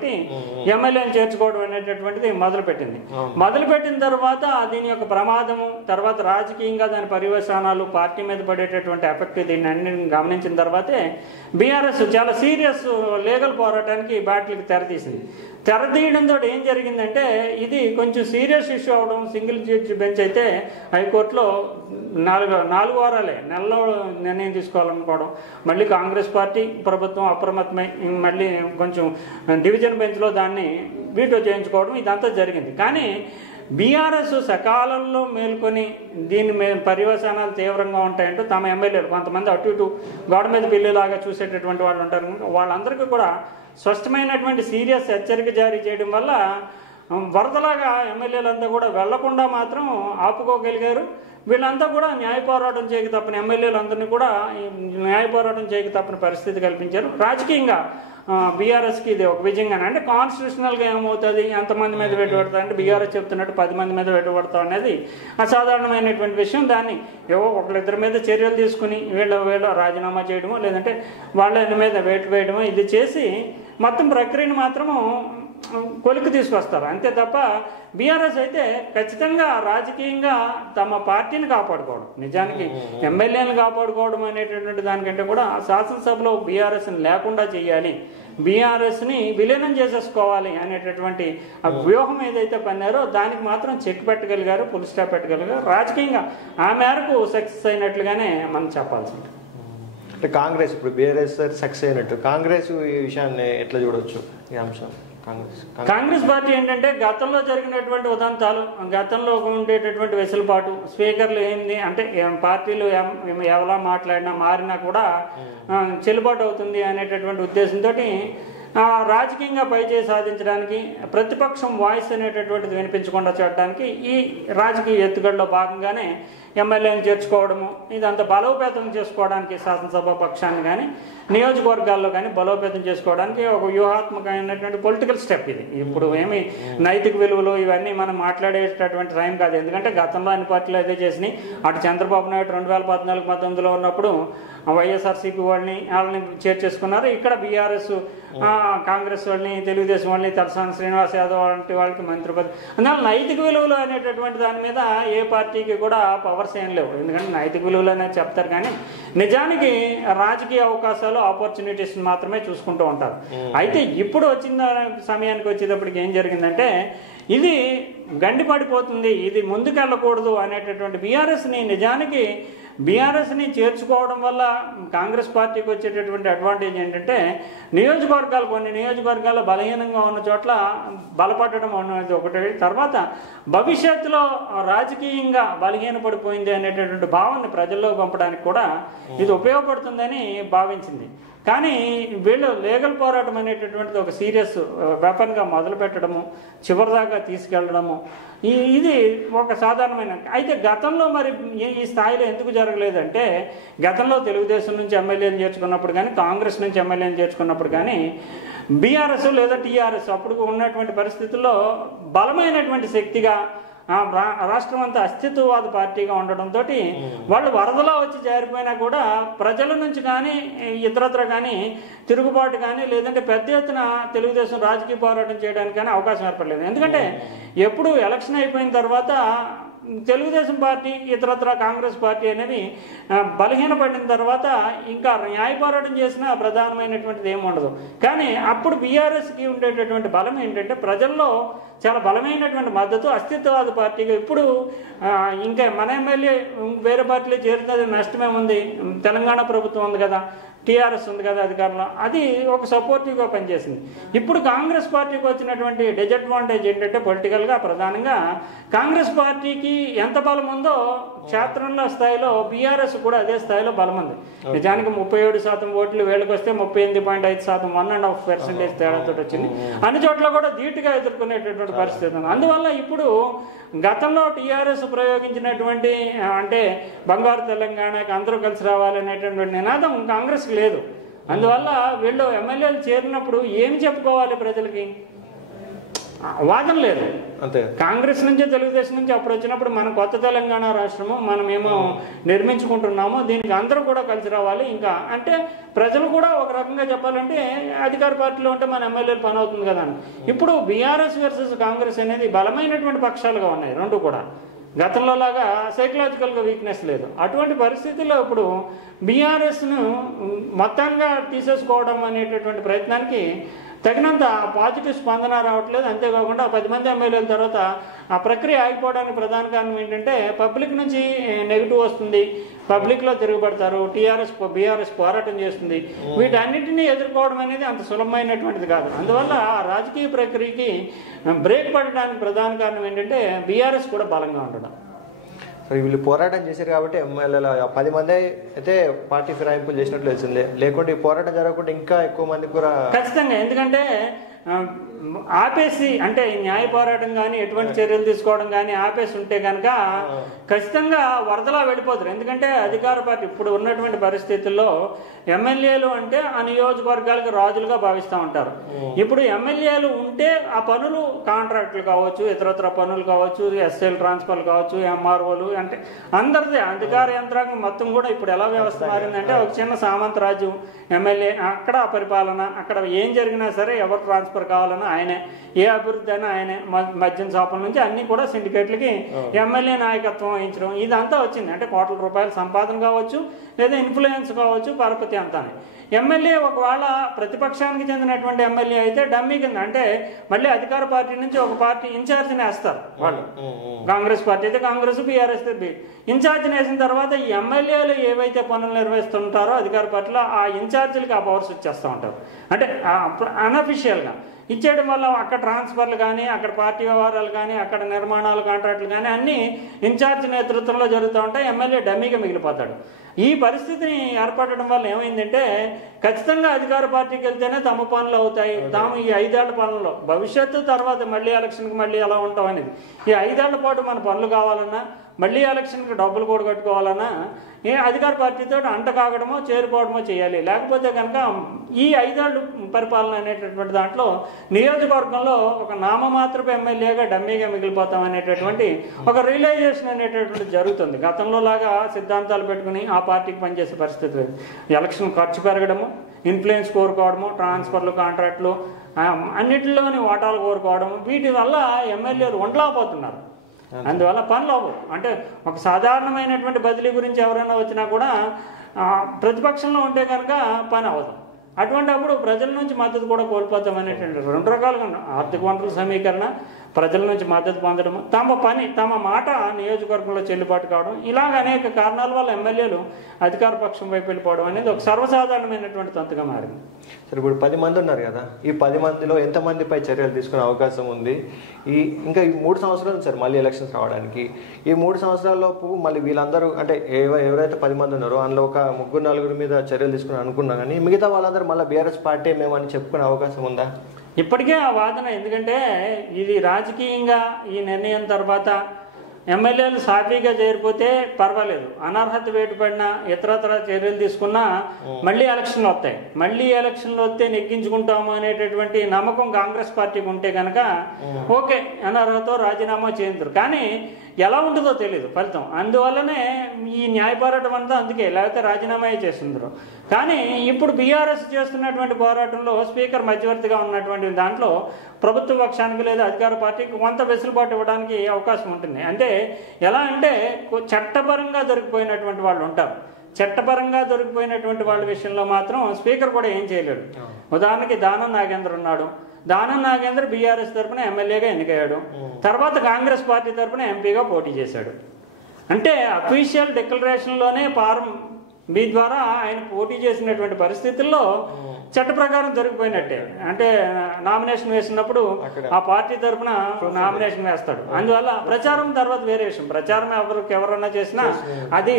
ఎమ్మెల్యేని చేర్చుకోవడం అనేటటువంటిది మొదలుపెట్టింది. మొదలుపెట్టిన తర్వాత దీని యొక్క ప్రమాదము, తర్వాత రాజకీయంగా దాని పర్యవసానాలు, పార్టీ మీద పడేటటువంటి ఎఫెక్ట్, దీన్ని అన్ని గమనించిన తర్వాతే బీఆర్ఎస్ చాలా సీరియస్ లీగల్ పోరాటానికి బ్యాటిల్కి తెరతీసింది. తెరతీయడంతో ఏం జరిగిందంటే ఇది కొంచెం సీరియస్ ఇష్యూ అవడం. సింగిల్ జడ్జి బెంచ్ అయితే హైకోర్టులో 4 వారాలే, నెలలో నిర్ణయం తీసుకోవాలనుకోవడం. మళ్ళీ కాంగ్రెస్ పార్టీ ప్రభుత్వం అప్రమత్తమై మళ్ళీ కొంచెం డివిజన్ బెంచ్లో దాన్ని వీటో చేయించుకోవడం, ఇదంతా జరిగింది. కానీ బీఆర్ఎస్ సకాలంలో మేల్కొని దీని పర్యవసానాలు తీవ్రంగా ఉంటాయంటూ తమ ఎమ్మెల్యేలు కొంతమంది అటు ఇటు గోడ మీద పిల్లిలాగా చూసేటటువంటి వాళ్ళు ఉంటారు. వాళ్ళందరికీ కూడా స్పష్టమైనటువంటి సీరియస్ హెచ్చరిక జారీ చేయడం వల్ల వరదలాగా ఎమ్మెల్యేలంతా కూడా వెళ్లకుండా మాత్రం ఆపుకోగలిగారు. వీళ్ళంతా కూడా న్యాయ పోరాటం చేయక తప్పని ఎమ్మెల్యేలందరినీ కూడా న్యాయ పోరాటం చేయక తప్పని పరిస్థితి కల్పించారు. రాజకీయంగా బీఆర్ఎస్కి ఇది ఒక విజయంగానే, అంటే కాన్స్టిట్యూషనల్గా ఏమవుతుంది, ఎంతమంది మీద వెట్టుబడతా అంటే బీఆర్ఎస్ చెప్తున్నట్టు 10 మంది మీద వెట్టుబడతాం అనేది అసాధారణమైనటువంటి విషయం. దాన్ని ఏవో ఒకళ్ళిద్దరి మీద చర్యలు తీసుకుని వీళ్ళ రాజీనామా చేయడమో లేదంటే వాళ్ళ మీద వేటు వేయడమో ఇది చేసి మొత్తం ప్రక్రియను మాత్రము కొలికి తీసుకొస్తారు అంతే తప్ప బీఆర్ఎస్ అయితే ఖచ్చితంగా రాజకీయంగా తమ పార్టీని కాపాడుకోవడం, నిజానికి ఎమ్మెల్యేలను కాపాడుకోవడం అనేటటువంటి దానికంటే కూడా శాసనసభలో బీఆర్ఎస్ని లేకుండా చేయాలి, బీఆర్ఎస్ని విలీనం చేసేసుకోవాలి అనేటటువంటి ఆ వ్యూహం ఏదైతే పన్నారో దానికి మాత్రం చెక్ పెట్టగలిగారు, ఫుల్ స్టాప్ పెట్టగలిగారు. రాజకీయంగా ఆ మేరకు సక్సెస్ అయినట్లుగానే మనం చెప్పాల్సింది. అంటే కాంగ్రెస్ ఇప్పుడు బీఆర్ఎస్ సక్సెస్ అయినట్టు కాంగ్రెస్ ఈ విషయాన్ని ఎట్లా చూడవచ్చు ఈ అంశం? కాంగ్రెస్ పార్టీ ఏంటంటే గతంలో జరిగినటువంటి ఉదంతాలు, గతంలో ఉండేటటువంటి వెసులుబాటు, స్పీకర్లు ఏంది అంటే పార్టీలు ఎవలా మాట్లాడినా మారినా కూడా చెల్లుబాటు అవుతుంది అనేటటువంటి ఉద్దేశంతో రాజకీయంగా పైచేయి సాధించడానికి, ప్రతిపక్షం వాయిస్ అనేటటువంటిది వినిపించకుండా చేయడానికి ఈ రాజకీయ ఎత్తుగడలో భాగంగానే ఎమ్మెల్యేని చేర్చుకోవడము, ఇదంతా బలోపేతం చేసుకోవడానికి శాసనసభ పక్షాన్ని కానీ నియోజకవర్గాల్లో కానీ బలోపేతం చేసుకోవడానికి ఒక వ్యూహాత్మకమైనటువంటి పొలిటికల్ స్టెప్ ఇది. ఇప్పుడు ఏమి నైతిక విలువలు ఇవన్నీ మనం మాట్లాడేటటువంటి టైం కాదు. ఎందుకంటే గతంలో అన్ని పార్టీలు అదే చేసినాయి. అటు చంద్రబాబు నాయుడు 2014-19లో ఉన్నప్పుడు వైఎస్ఆర్సీపీ వాళ్ళని చేర్చేసుకున్నారు. ఇక్కడ బీఆర్ఎస్ కాంగ్రెస్ వాళ్ళని, తెలుగుదేశం వాళ్ళని, తలసాని శ్రీనివాస్ యాదవ్ వంటి వాళ్ళకి మంత్రి పదవి. అందువల్ల నైతిక విలువలు అనేటటువంటి దాని మీద ఏ పార్టీకి కూడా పవర్స్ ఏం లేవు. ఎందుకంటే నైతిక విలువలు అనేది చెప్తారు కానీ నిజానికి రాజకీయ అవకాశాలు, ఆపర్చునిటీస్ మాత్రమే చూసుకుంటూ ఉంటారు. అయితే ఇప్పుడు వచ్చిన సమయానికి వచ్చేటప్పటికి ఏం జరిగిందంటే ఇది గండిపడిపోతుంది, ఇది ముందుకెళ్ళకూడదు అనేటటువంటి బీఆర్ఎస్ని చేర్చుకోవడం వల్ల కాంగ్రెస్ పార్టీకి వచ్చేటటువంటి అడ్వాంటేజ్ ఏంటంటే కొన్ని నియోజకవర్గాల్లో బలహీనంగా ఉన్న చోట్ల బలపడడం అనేది ఒకటి. తర్వాత భవిష్యత్తులో రాజకీయంగా బలహీనపడిపోయింది అనేటటువంటి భావాన్ని ప్రజల్లో పంపడానికి కూడా ఇది ఉపయోగపడుతుందని భావించింది. కానీ వీళ్ళు లీగల్ పోరాటం అనేటటువంటిది ఒక సీరియస్ వెపన్గా మొదలు పెట్టడము, చివరిదాకా తీసుకెళ్లడము, ఇది ఒక సాధారణమైన. అయితే గతంలో మరి ఈ స్థాయిలో ఎందుకు జరగలేదంటే గతంలో తెలుగుదేశం నుంచి ఎమ్మెల్యేలు చేర్చుకున్నప్పుడు కానీ, కాంగ్రెస్ నుంచి ఎమ్మెల్యేలు చేర్చుకున్నప్పుడు కానీ బీఆర్ఎస్ లేదా టీఆర్ఎస్ అప్పుడు ఉన్నటువంటి పరిస్థితుల్లో బలమైనటువంటి శక్తిగా రాష్ట్రం అంతా అస్తిత్వవాద పార్టీగా ఉండడంతో వాళ్ళు వరదలో వచ్చి జారిపోయినా కూడా ప్రజల నుంచి కానీ ఇతరత్ర కానీ తిరుగుబాటు కానీ లేదంటే పెద్ద ఎత్తున తెలుగుదేశం రాజకీయ పోరాటం చేయడానికి కానీ అవకాశం ఏర్పడలేదు. ఎందుకంటే ఎప్పుడు ఎలక్షన్ అయిపోయిన తర్వాత తెలుగుదేశం పార్టీ ఇతరత్ర కాంగ్రెస్ పార్టీ అనేవి బలహీనపడిన తర్వాత ఇంకా న్యాయ పోరాటం చేసినా ప్రధానమైనటువంటిది ఏమి ఉండదు. కానీ అప్పుడు బీఆర్ఎస్కి ఉండేటటువంటి బలం ఏంటంటే ప్రజల్లో చాలా బలమైనటువంటి మద్దతు, అస్తిత్వవాద పార్టీగా. ఇప్పుడు ఇంకా మన ఎమ్మెల్యే వేరే పార్టీలో చేరుతుంది, నష్టమేముంది, తెలంగాణ ప్రభుత్వం ఉంది కదా, టీఆర్ఎస్ ఉంది కదా అధికారంలో, అది ఒక సపోర్టివ్గా పనిచేసింది. ఇప్పుడు కాంగ్రెస్ పార్టీకి వచ్చినటువంటి డిసడ్వాంటేజ్ ఏంటంటే పొలిటికల్గా ప్రధానంగా కాంగ్రెస్ పార్టీకి ఎంత బలం ఉందో క్షేత్రంలో స్థాయిలో బీఆర్ఎస్ కూడా అదే స్థాయిలో బలం ఉంది. నిజానికి 37% ఓట్లు వీళ్ళకి వస్తే 38.5%, 1.5% తేడాతో వచ్చింది. అన్ని చోట్ల కూడా ధీటుగా ఎదుర్కొనేటటువంటి పరిస్థితి ఉంది. అందువల్ల ఇప్పుడు గతంలో టీఆర్ఎస్ ప్రయోగించినటువంటి అంటే బంగారు తెలంగాణకి అందరూ కలిసి రావాలనేటటువంటి నినాదం కాంగ్రెస్కి లేదు. అందువల్ల వీళ్ళు ఎమ్మెల్యేలు చేరినప్పుడు ఏమి చెప్పుకోవాలి ప్రజలకి? వాదన లేదు. అంతే. కాంగ్రెస్ నుంచి తెలుగుదేశం నుంచి అప్పుడు వచ్చినప్పుడు మన కొత్త తెలంగాణ రాష్ట్రము మనమేమో నిర్మించుకుంటున్నాము, దీనికి అందరూ కూడా కలిసి రావాలి. ఇంకా అంటే ప్రజలు కూడా ఒక రకంగా చెప్పాలంటే అధికార పార్టీలో ఉంటే మన ఎమ్మెల్యేలు పని అవుతుంది కదా అని. ఇప్పుడు బీఆర్ఎస్ వర్సెస్ కాంగ్రెస్ అనేది బలమైనటువంటి పక్షాలుగా ఉన్నాయి రెండు కూడా. గతంలో లాగా సైకలాజికల్గా వీక్నెస్ లేదు. అటువంటి పరిస్థితుల్లో ఇప్పుడు బీఆర్ఎస్ను మొత్తంగా తీసేసుకోవడం అనేటటువంటి ప్రయత్నానికి తగినంత పాజిటివ్ స్పందన రావట్లేదు. అంతేకాకుండా 10 మంది ఎమ్మెల్యేల తర్వాత ఆ ప్రక్రియ ఆగిపోవడానికి ప్రధాన కారణం ఏంటంటే పబ్లిక్ నుంచి నెగిటివ్ వస్తుంది, పబ్లిక్లో తిరుగుబడతారు, బీఆర్ఎస్ పోరాటం చేస్తుంది. వీటన్నిటినీ ఎదుర్కోవడం అనేది అంత సులభమైనటువంటిది కాదు. అందువల్ల ఆ రాజకీయ ప్రక్రియకి బ్రేక్ పడడానికి ప్రధాన కారణం ఏంటంటే బీఆర్ఎస్ కూడా బలంగా ఉండడం. వీళ్ళు పోరాటం చేశారు కాబట్టి ఎమ్మెల్యేల 10 మంది అయితే పార్టీ ఫిరాయింపులు చేసినట్లు తెలిసిందే. లేకుంటే ఈ పోరాటం జరగకుండా ఇంకా ఎక్కువ మంది కూడా ఖచ్చితంగా. ఎందుకంటే ఆపేసి అంటే న్యాయ పోరాటం కానీ ఎటువంటి చర్యలు తీసుకోవడం కానీ ఆపేసి ఉంటే కనుక ఖచ్చితంగా వరదలా వెళ్ళిపోతారు. ఎందుకంటే అధికార పార్టీ ఇప్పుడు ఉన్నటువంటి పరిస్థితుల్లో ఎమ్మెల్యేలు అంటే ఆ నియోజకవర్గాలకు రాజులుగా భావిస్తూ ఉంటారు. ఇప్పుడు ఎమ్మెల్యేలు ఉంటే ఆ పనులు కాంట్రాక్టులు కావచ్చు, ఇతరత్ర పనులు కావచ్చు, ఎస్ఎల్ ట్రాన్స్ఫర్లు కావచ్చు, ఎంఆర్ఓలు అంటే అందరిది అధికార యంత్రాంగం మొత్తం కూడా ఇప్పుడు ఎలా వ్యవస్థ మారిందంటే ఒక చిన్న సామంత రాజ్యం. ఎమ్మెల్యే అక్కడ పరిపాలన, అక్కడ ఏం జరిగినా సరే ఎవరు ట్రాన్స్ఫర్ కావాలన్నా ఆయనే, ఏ అభివృద్ధి అయినా ఆయనే. మద్యం షాపుల నుంచి అన్ని కూడా సిండికేట్లకి ఎమ్మెల్యే నాయకత్వం వహించడం ఇదంతా వచ్చింది. అంటే కోట్ల రూపాయల సంపాదన కావచ్చు, లేదా ఇన్ఫ్లుయెన్స్ కావచ్చు, పరపతి అంతా. ఎమ్మెల్యే ఒకవేళ ప్రతిపక్షానికి చెందినటువంటి ఎమ్మెల్యే అయితే డమ్మీ కింద అంటే మళ్ళీ అధికార పార్టీ నుంచి ఒక పార్టీ ఇన్ఛార్జిని వేస్తారు వాళ్ళు. కాంగ్రెస్ పార్టీ అయితే కాంగ్రెస్, బీఆర్ఎస్ ఇన్ఛార్జిని వేసిన తర్వాత ఈ ఎమ్మెల్యేలు ఏవైతే పనులు నిర్వహిస్తుంటారో అధికార పార్టీలో ఆ ఇన్ఛార్జీలకి ఆ పవర్స్ ఇచ్చేస్తూ ఉంటారు. అంటే అన్అఫిషియల్గా ఇచ్చేయడం వల్ల అక్కడ ట్రాన్స్ఫర్లు కానీ, అక్కడ పార్టీ వ్యవహారాలు కానీ, అక్కడ నిర్మాణాలు, కాంట్రాక్టులు కానీ అన్నీ ఇన్ఛార్జ్ నేతృత్వంలో జరుగుతూ ఉంటాయి. ఎమ్మెల్యే డమ్మీగా మిగిలిపోతాడు. ఈ పరిస్థితిని ఏర్పడడం వల్ల ఏమైందంటే ఖచ్చితంగా అధికార పార్టీకి వెళ్తేనే తమ పనులు అవుతాయి, తాము ఈ 5 ఏళ్ల పనుల్లో భవిష్యత్తు తర్వాత మళ్ళీ ఎలక్షన్కి మళ్ళీ ఎలా ఉంటాం అనేది, ఈ 5 ఏళ్ల పాటు మన పనులు కావాలన్నా మళ్ళీ ఎలక్షన్కి డబ్బులు కూడా కట్టుకోవాలన్నా అధికార పార్టీతో అంట కాగడమో చేరుకోవడమో చేయాలి. లేకపోతే కనుక ఈ 5 ఏళ్ళు పరిపాలన అనేటటువంటి దాంట్లో నియోజకవర్గంలో ఒక నామమాత్రపు ఎమ్మెల్యేగా డమ్మీగా మిగిలిపోతాం అనేటటువంటి ఒక రియలైజేషన్ అనేటటువంటి జరుగుతుంది. గతంలో లాగా సిద్ధాంతాలు పెట్టుకుని ఆ పార్టీకి పనిచేసే పరిస్థితి లేదు. ఎలక్షన్ ఖర్చు పెరగడము, ఇన్ఫ్లుయెన్స్ కోరుకోవడము, ట్రాన్స్ఫర్లు, కాంట్రాక్టులు అన్నిటిలోని వాటాలు కోరుకోవడం, వీటి వల్ల ఎమ్మెల్యేలు ఒంటలాపోతున్నారు. అందువల్ల పనులు అవ్వవు. అంటే ఒక సాధారణమైనటువంటి బదిలీ గురించి ఎవరైనా వచ్చినా కూడా ప్రతిపక్షంలో ఉంటే కనుక పని అవ్వదు. అటువంటి అప్పుడు ప్రజల నుంచి మద్దతు కూడా కోల్పోతాం అనేటువంటి 2 రకాలుగా ఆర్థిక వనరుల సమీకరణ, ప్రజల నుంచి మద్దతు పొందడం, తమ మాట నియోజకవర్గంలో చెల్లుబాటు కావడం, ఇలాగ అనేక కారణాల వల్ల ఎమ్మెల్యేలు అధికార పక్షం వైపు వెళ్ళిపోవడం అనేది ఒక సర్వసాధారణమైనటువంటి తంతుగా మారింది. సరే, ఇప్పుడు 10 మంది ఉన్నారు కదా, ఈ 10 మందిలో ఎంతమందిపై చర్యలు తీసుకునే అవకాశం ఉంది? ఇంకా ఈ 3 సంవత్సరాలు సార్ మళ్ళీ ఎలక్షన్స్ రావడానికి, ఈ 3 సంవత్సరాలలోపు మళ్ళీ వీళ్ళందరూ అంటే ఎవరైతే 10 మంది ఉన్నారో అందులో ఒక 3-4 మీద చర్యలు తీసుకుని అనుకున్నా కానీ మిగతా వాళ్ళందరూ మళ్ళీ బీఆర్ఎస్ పార్టీ మేమని చెప్పుకునే అవకాశం ఉందా? ఇప్పటికే ఆ వాదన. ఎందుకంటే ఇది రాజకీయంగా ఈ నిర్ణయం తర్వాత ఎమ్మెల్యేలు సాఫీగా చేరిపోతే పర్వాలేదు, అనర్హత వేటు పడినా ఇతరత్ర చర్యలు తీసుకున్నా మళ్ళీ ఎలక్షన్లు వస్తాయి. మళ్ళీ ఎలక్షన్లు వస్తే నెగ్గించుకుంటాము అనేటటువంటి నమ్మకం కాంగ్రెస్ పార్టీకి ఉంటే కనుక ఓకే, అనర్హత రాజీనామా చేయించరు. కానీ ఎలా ఉంటుందో తెలియదు ఫలితం. అందువల్లనే ఈ న్యాయ పోరాటం అంతా అందుకే, లేకపోతే రాజీనామా చేస్తుండ్రు. కానీ ఇప్పుడు బీఆర్ఎస్ చేస్తున్నటువంటి పోరాటంలో స్పీకర్ మధ్యవర్తిగా ఉన్నటువంటి దాంట్లో ప్రభుత్వ పక్షానికి లేదా అధికార పార్టీకి కొంత వెసులుబాటు ఇవ్వడానికి అవకాశం ఉంటుంది. అంటే ఎలా అంటే చట్టపరంగా దొరికిపోయినటువంటి వాళ్ళు ఉంటారు. చట్టపరంగా దొరికిపోయినటువంటి వాళ్ళ విషయంలో మాత్రం స్పీకర్ కూడా ఏం చేయలేడు. ఉదాహరణకి దానం నాగేంద్ర ఉన్నాడు. దానం నాగేంద్ర బీఆర్ఎస్ తరఫున ఎమ్మెల్యేగా ఎన్నికయ్యాడు. తర్వాత కాంగ్రెస్ పార్టీ తరఫున ఎంపీగా పోటీ చేశాడు. అంటే అఫీషియల్ డిక్లరేషన్లోనే ఫారం బి ద్వారా ఆయన పోటీ చేసినటువంటి పరిస్థితుల్లో చట్ట ప్రకారం దొరికిపోయినట్టే. అంటే నామినేషన్ వేసినప్పుడు ఆ పార్టీ తరఫున నామినేషన్ వేస్తాడు. అందువల్ల ప్రచారం తర్వాత వేరే విషయం. ప్రచారం ఎవరన్నా చేసినా అది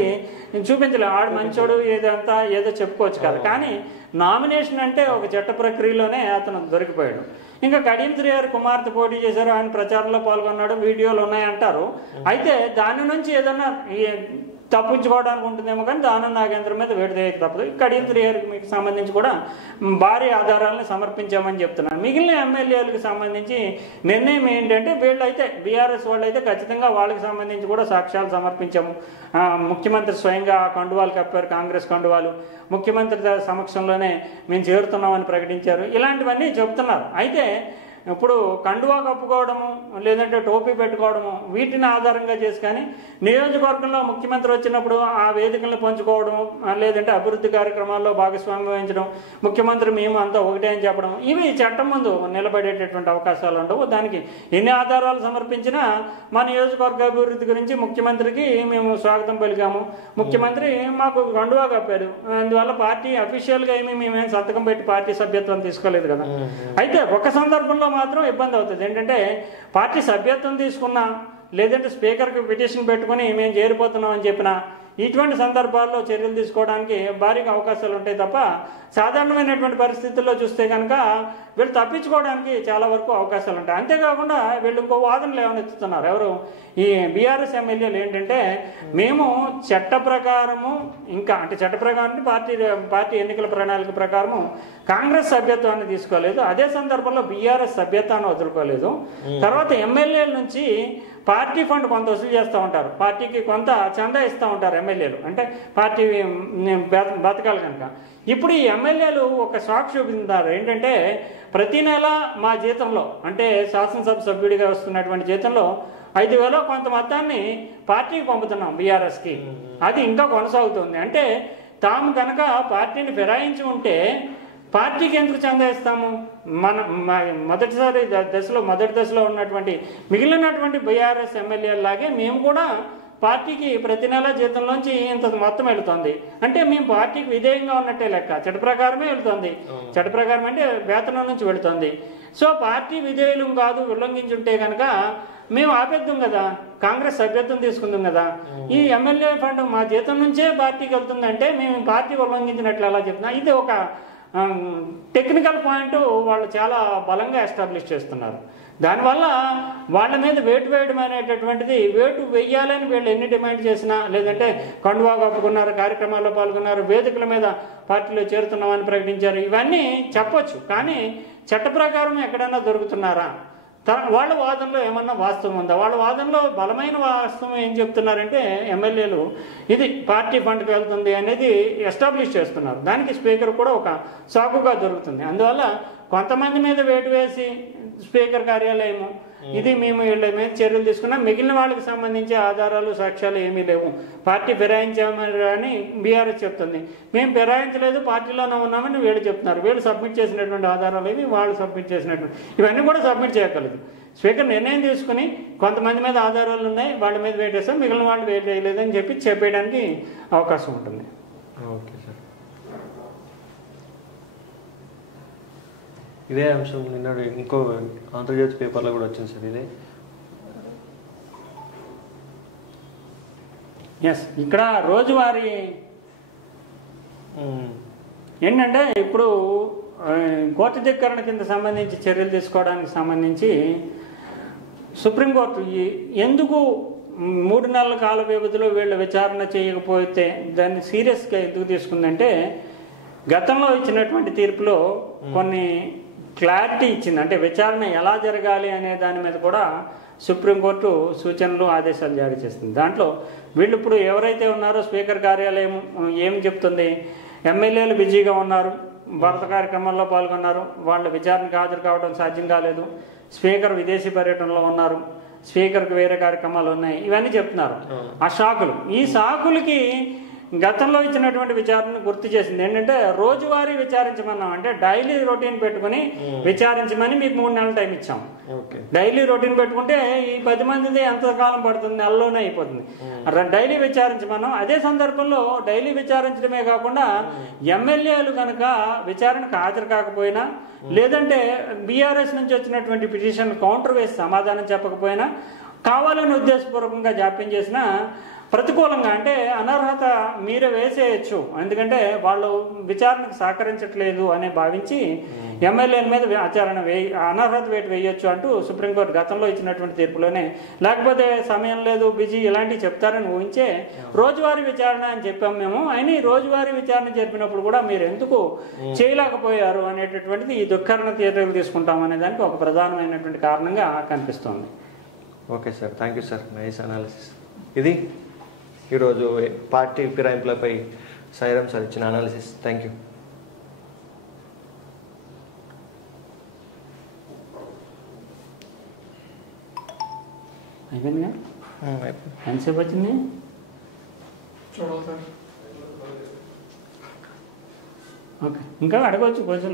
చూపించలేదు, ఆడు మంచోడు ఏదంతా ఏదో చెప్పుకోవచ్చు కదా. కానీ నామినేషన్ అంటే ఒక చట్ట ప్రక్రియలోనే అతను దొరికిపోయాడు. ఇంకా కడియం శ్రీహరి కుమార్తె పోటీ చేశారు, ఆయన ప్రచారంలో పాల్గొన్నాడు, వీడియోలు ఉన్నాయంటారు. అయితే దాని నుంచి ఏదన్నా తప్పించుకోవడానికి ఉంటుందేమో, కానీ దానం నాగేంద్ర మీద వేడి చేయక తప్పదు. కడియం శ్రీహరికి సంబంధించి కూడా భారీ ఆధారాలను సమర్పించామని చెప్తున్నాను. మిగిలిన ఎమ్మెల్యేలకు సంబంధించి నిర్ణయం ఏంటంటే, వీళ్ళైతే బీఆర్ఎస్ వాళ్ళు అయితే ఖచ్చితంగా వాళ్ళకి సంబంధించి కూడా సాక్ష్యాలు సమర్పించాము. ముఖ్యమంత్రి స్వయంగా కండువాలు కప్పారు, కాంగ్రెస్ కండువాలు. ముఖ్యమంత్రి సమక్షంలోనే మేము చేరుతున్నామని ప్రకటించారు. ఇలాంటివన్నీ చెప్తున్నారు. అయితే ఇప్పుడు కండువా కప్పుకోవడము, లేదంటే టోపీ పెట్టుకోవడము, వీటిని ఆధారంగా చేసి కానీ నియోజకవర్గంలో ముఖ్యమంత్రి వచ్చినప్పుడు ఆ వేదికలను పంచుకోవడం, లేదంటే అభివృద్ధి కార్యక్రమాల్లో భాగస్వామ్యం వహించడం, ముఖ్యమంత్రి మేము అంతా ఒకటే అని చెప్పడం, ఇవి చట్టం ముందు నిలబడేటటువంటి అవకాశాలు ఉండవు. దానికి ఎన్ని ఆధారాలు సమర్పించినా మా నియోజకవర్గ అభివృద్ధి గురించి ముఖ్యమంత్రికి మేము స్వాగతం పలికాము, ముఖ్యమంత్రి మాకు కండువా కప్పారు, అందువల్ల పార్టీ అఫీషియల్గా మేమేం సంతకం పెట్టి పార్టీ సభ్యత్వం తీసుకోలేదు కదా. అయితే ఒక సందర్భంలో మాత్రం ఇబ్బంది అవుతుంది. ఏంటంటే పార్టీ సభ్యత్వం తీసుకున్నా, లేదంటే స్పీకర్కి పిటిషన్ పెట్టుకుని మేము చేరిపోతున్నాం అని చెప్పినా, ఇటువంటి సందర్భాల్లో చర్యలు తీసుకోవడానికి భారీగా అవకాశాలు ఉంటాయి తప్ప సాధారణమైనటువంటి పరిస్థితుల్లో చూస్తే కనుక వీళ్ళు తప్పించుకోవడానికి చాలా వరకు అవకాశాలు ఉంటాయి. అంతేకాకుండా వీళ్ళు ఇంకో వాదనలు ఏమనెత్తుతున్నారు ఎవరు, ఈ బీఆర్ఎస్ ఎమ్మెల్యేలు ఏంటంటే, మేము చట్ట ప్రకారము ఇంకా అంటే చట్ట ప్రకారం పార్టీ ఎన్నికల ప్రణాళిక ప్రకారము కాంగ్రెస్ సభ్యత్వాన్ని తీసుకోలేదు, అదే సందర్భంలో బీఆర్ఎస్ సభ్యత్వాన్ని వదులుకోలేదు. తర్వాత ఎమ్మెల్యేల నుంచి పార్టీ ఫండ్ కొంత వసూలు చేస్తూ ఉంటారు, పార్టీకి కొంత చందా ఇస్తూ ఉంటారు ఎమ్మెల్యేలు, అంటే పార్టీ బతకాలి కనుక. ఇప్పుడు ఈ ఎమ్మెల్యేలు ఒక షాక్ చూపించారు. ఏంటంటే ప్రతి నెల మా జీతంలో, అంటే శాసనసభ సభ్యుడిగా వస్తున్నటువంటి జీతంలో 5,000 కొంత మొత్తాన్ని పార్టీకి పంపుతున్నాం బీఆర్ఎస్కి, అది ఇంకా కొనసాగుతుంది. అంటే తాము కనుక పార్టీని ఫిరాయించి ఉంటే పార్టీకి ఎందుకు చందా ఇస్తాము? మొదటి దశలో ఉన్నటువంటి మిగిలినటువంటి బీఆర్ఎస్ ఎమ్మెల్యేలాగే మేము కూడా పార్టీకి ప్రతి నెల జీతంలోంచి ఇంత మొత్తం వెళుతుంది. అంటే మేము పార్టీకి విధేయంగా ఉన్నట్టే లెక్క, చట్ట ప్రకారమే వెళుతుంది. చట్ట ప్రకారం అంటే వేతనం నుంచి వెళుతుంది. సో పార్టీ విధేయులు కాదు, ఉల్లంఘించుంటే కనుక మేము ఆపేద్దాం కదా, కాంగ్రెస్ సభ్యత్వం తీసుకుందాం కదా. ఈ ఎమ్మెల్యే ఫండ్ మా జీతం నుంచే పార్టీకి వెళ్తుందంటే మేము పార్టీ ఉల్లంఘించినట్లు ఎలా చెప్తున్నా. ఇది ఒక టెక్నికల్ పాయింట్ వాళ్ళు చాలా బలంగా ఎస్టాబ్లిష్ చేస్తున్నారు. దానివల్ల వాళ్ళ మీద వేటు వేయడం అనేటటువంటిది, వేటు వెయ్యాలని వీళ్ళు ఎన్ని డిమాండ్ చేసినా, లేదంటే కండువా కప్పుకున్నారు, కార్యక్రమాల్లో పాల్గొన్నారు, వేదికల మీద పార్టీలో చేరుతున్నామని ప్రకటించారు, ఇవన్నీ చెప్పొచ్చు. కానీ చట్ట ప్రకారం ఎక్కడైనా దొరుకుతున్నారా? వాళ్ళ వాదనలో ఏమన్నా వాస్తవం ఉందా? వాళ్ళ వాదనలో బలమైన వాస్తవం ఏం చెప్తున్నారంటే, ఎమ్మెల్యేలు ఇది పార్టీ ఫండ్కి వెళ్తుంది అనేది ఎస్టాబ్లిష్ చేస్తున్నారు. దానికి స్పీకర్ కూడా ఒక సాకుగా దొరుకుతుంది. అందువల్ల కొంతమంది మీద వేటు వేసి స్పీకర్ కార్యాలయము ఇది మేము వీళ్ళ మీద చర్యలు తీసుకున్నాం, మిగిలిన వాళ్ళకి సంబంధించి ఆధారాలు సాక్ష్యాలు ఏమీ లేవు, పార్టీ ఫిరాయించామని బీఆర్ఎస్ చెప్తుంది. మేము ఫిరాయించలేదు, పార్టీలోనే ఉన్నామని వీళ్ళు చెప్తున్నారు. వీళ్ళు సబ్మిట్ చేసినటువంటి ఆధారాలు ఏవి, వాళ్ళు సబ్మిట్ చేసినటువంటి ఇవన్నీ కూడా సబ్మిట్ చేయగలదు. స్పీకర్ నిర్ణయం తీసుకుని కొంతమంది మీద ఆధారాలు ఉన్నాయి, వాళ్ళ మీద వెయిట్ చేస్తాం, మిగిలిన వాళ్ళు వెయిట్ చేయలేదని చెప్పి చెప్పేయడానికి అవకాశం ఉంటుంది. ఓకే సార్, ఇదే అంశం నిన్న ఇంకో ఆంధ్రజ్యోతి పేపర్లో కూడా వచ్చింది సార్. ఇదే ఇక్కడ రోజువారీ ఏంటంటే, ఇప్పుడు కోర్టు ధిక్కరణ కింద సంబంధించి చర్యలు తీసుకోవడానికి సంబంధించి సుప్రీంకోర్టు ఎందుకు 3 నెలల కాల వ్యవధిలో వీళ్ళు విచారణ చేయకపోతే దాన్ని సీరియస్గా ఎందుకు తీసుకుందంటే, గతంలో ఇచ్చినటువంటి తీర్పులో కొన్ని క్లారిటీ ఇచ్చింది. అంటే విచారణ ఎలా జరగాలి అనే దాని మీద కూడా సుప్రీంకోర్టు సూచనలు, ఆదేశాలు జారీ చేస్తుంది. దాంట్లో వీళ్ళు ఇప్పుడు ఎవరైతే ఉన్నారో స్పీకర్ కార్యాలయం ఏం చెప్తుంది, ఎమ్మెల్యేలు బిజీగా ఉన్నారు, భరత కార్యక్రమాల్లో పాల్గొన్నారు, వాళ్ళ విచారణకు హాజరు కావడం సాధ్యం కాలేదు, స్పీకర్ విదేశీ పర్యటనలో ఉన్నారు, స్పీకర్కి వేరే కార్యక్రమాలు ఉన్నాయి, ఇవన్నీ చెప్తున్నారు. ఆ షాకులు, ఈ షాకులకి గతంలో ఇచ్చినటువంటి విచారణ గుర్తు చేసింది. ఏంటంటే రోజువారీ విచారించమన్నాం, అంటే డైలీ రొటీన్ పెట్టుకుని విచారించమని మీకు 3 నెలల టైం ఇచ్చాం. డైలీ రొటీన్ పెట్టుకుంటే ఈ 10 మందిది ఎంత కాలం పడుతుంది, నెలలోనే అయిపోతుంది. డైలీ విచారించమన్నాం. అదే సందర్భంలో డైలీ విచారించడమే కాకుండా ఎమ్మెల్యేలు కనుక విచారణకు హాజరు కాకపోయినా, లేదంటే బీఆర్ఎస్ నుంచి వచ్చినటువంటి పిటిషన్ కౌంటర్ వేసి సమాధానం చెప్పకపోయినా, కావాలని ఉద్దేశపూర్వకంగా జాప్యం చేసినా ప్రతికూలంగా అంటే అనర్హత మీరే వేసేయచ్చు, ఎందుకంటే వాళ్ళు విచారణకు సహకరించట్లేదు అని భావించి ఎమ్మెల్యేల మీద అనర్హత వేటు వేయొచ్చు అంటూ సుప్రీంకోర్టు గతంలో ఇచ్చినటువంటి తీర్పులోనే, లేకపోతే సమయం లేదు బిజీ ఇలాంటివి చెప్తారని ఊహించే రోజువారీ విచారణ అని చెప్పాము మేము. అయినా ఈ రోజువారీ విచారణ జరిపినప్పుడు కూడా మీరు ఎందుకు చేయలేకపోయారు అనేటటువంటిది ఈ దుఃఖరణ చర్యలు తీసుకుంటాం అనే దానికి ఒక ప్రధానమైనటువంటి కారణంగా కనిపిస్తుంది. Okay sir, thank you sir, nice analysis. ఇది ఈరోజు పార్టీ ఫిరాయింపులపై సాయిరాం సార్ ఇచ్చిన అనాలిసిస్. Thank you. అయిపోయిందిగా, ఎంతసేపు వచ్చింది చూడాలి సార్. ఓకే, ఇంకా అడగవచ్చు క్వశ్చన్లు.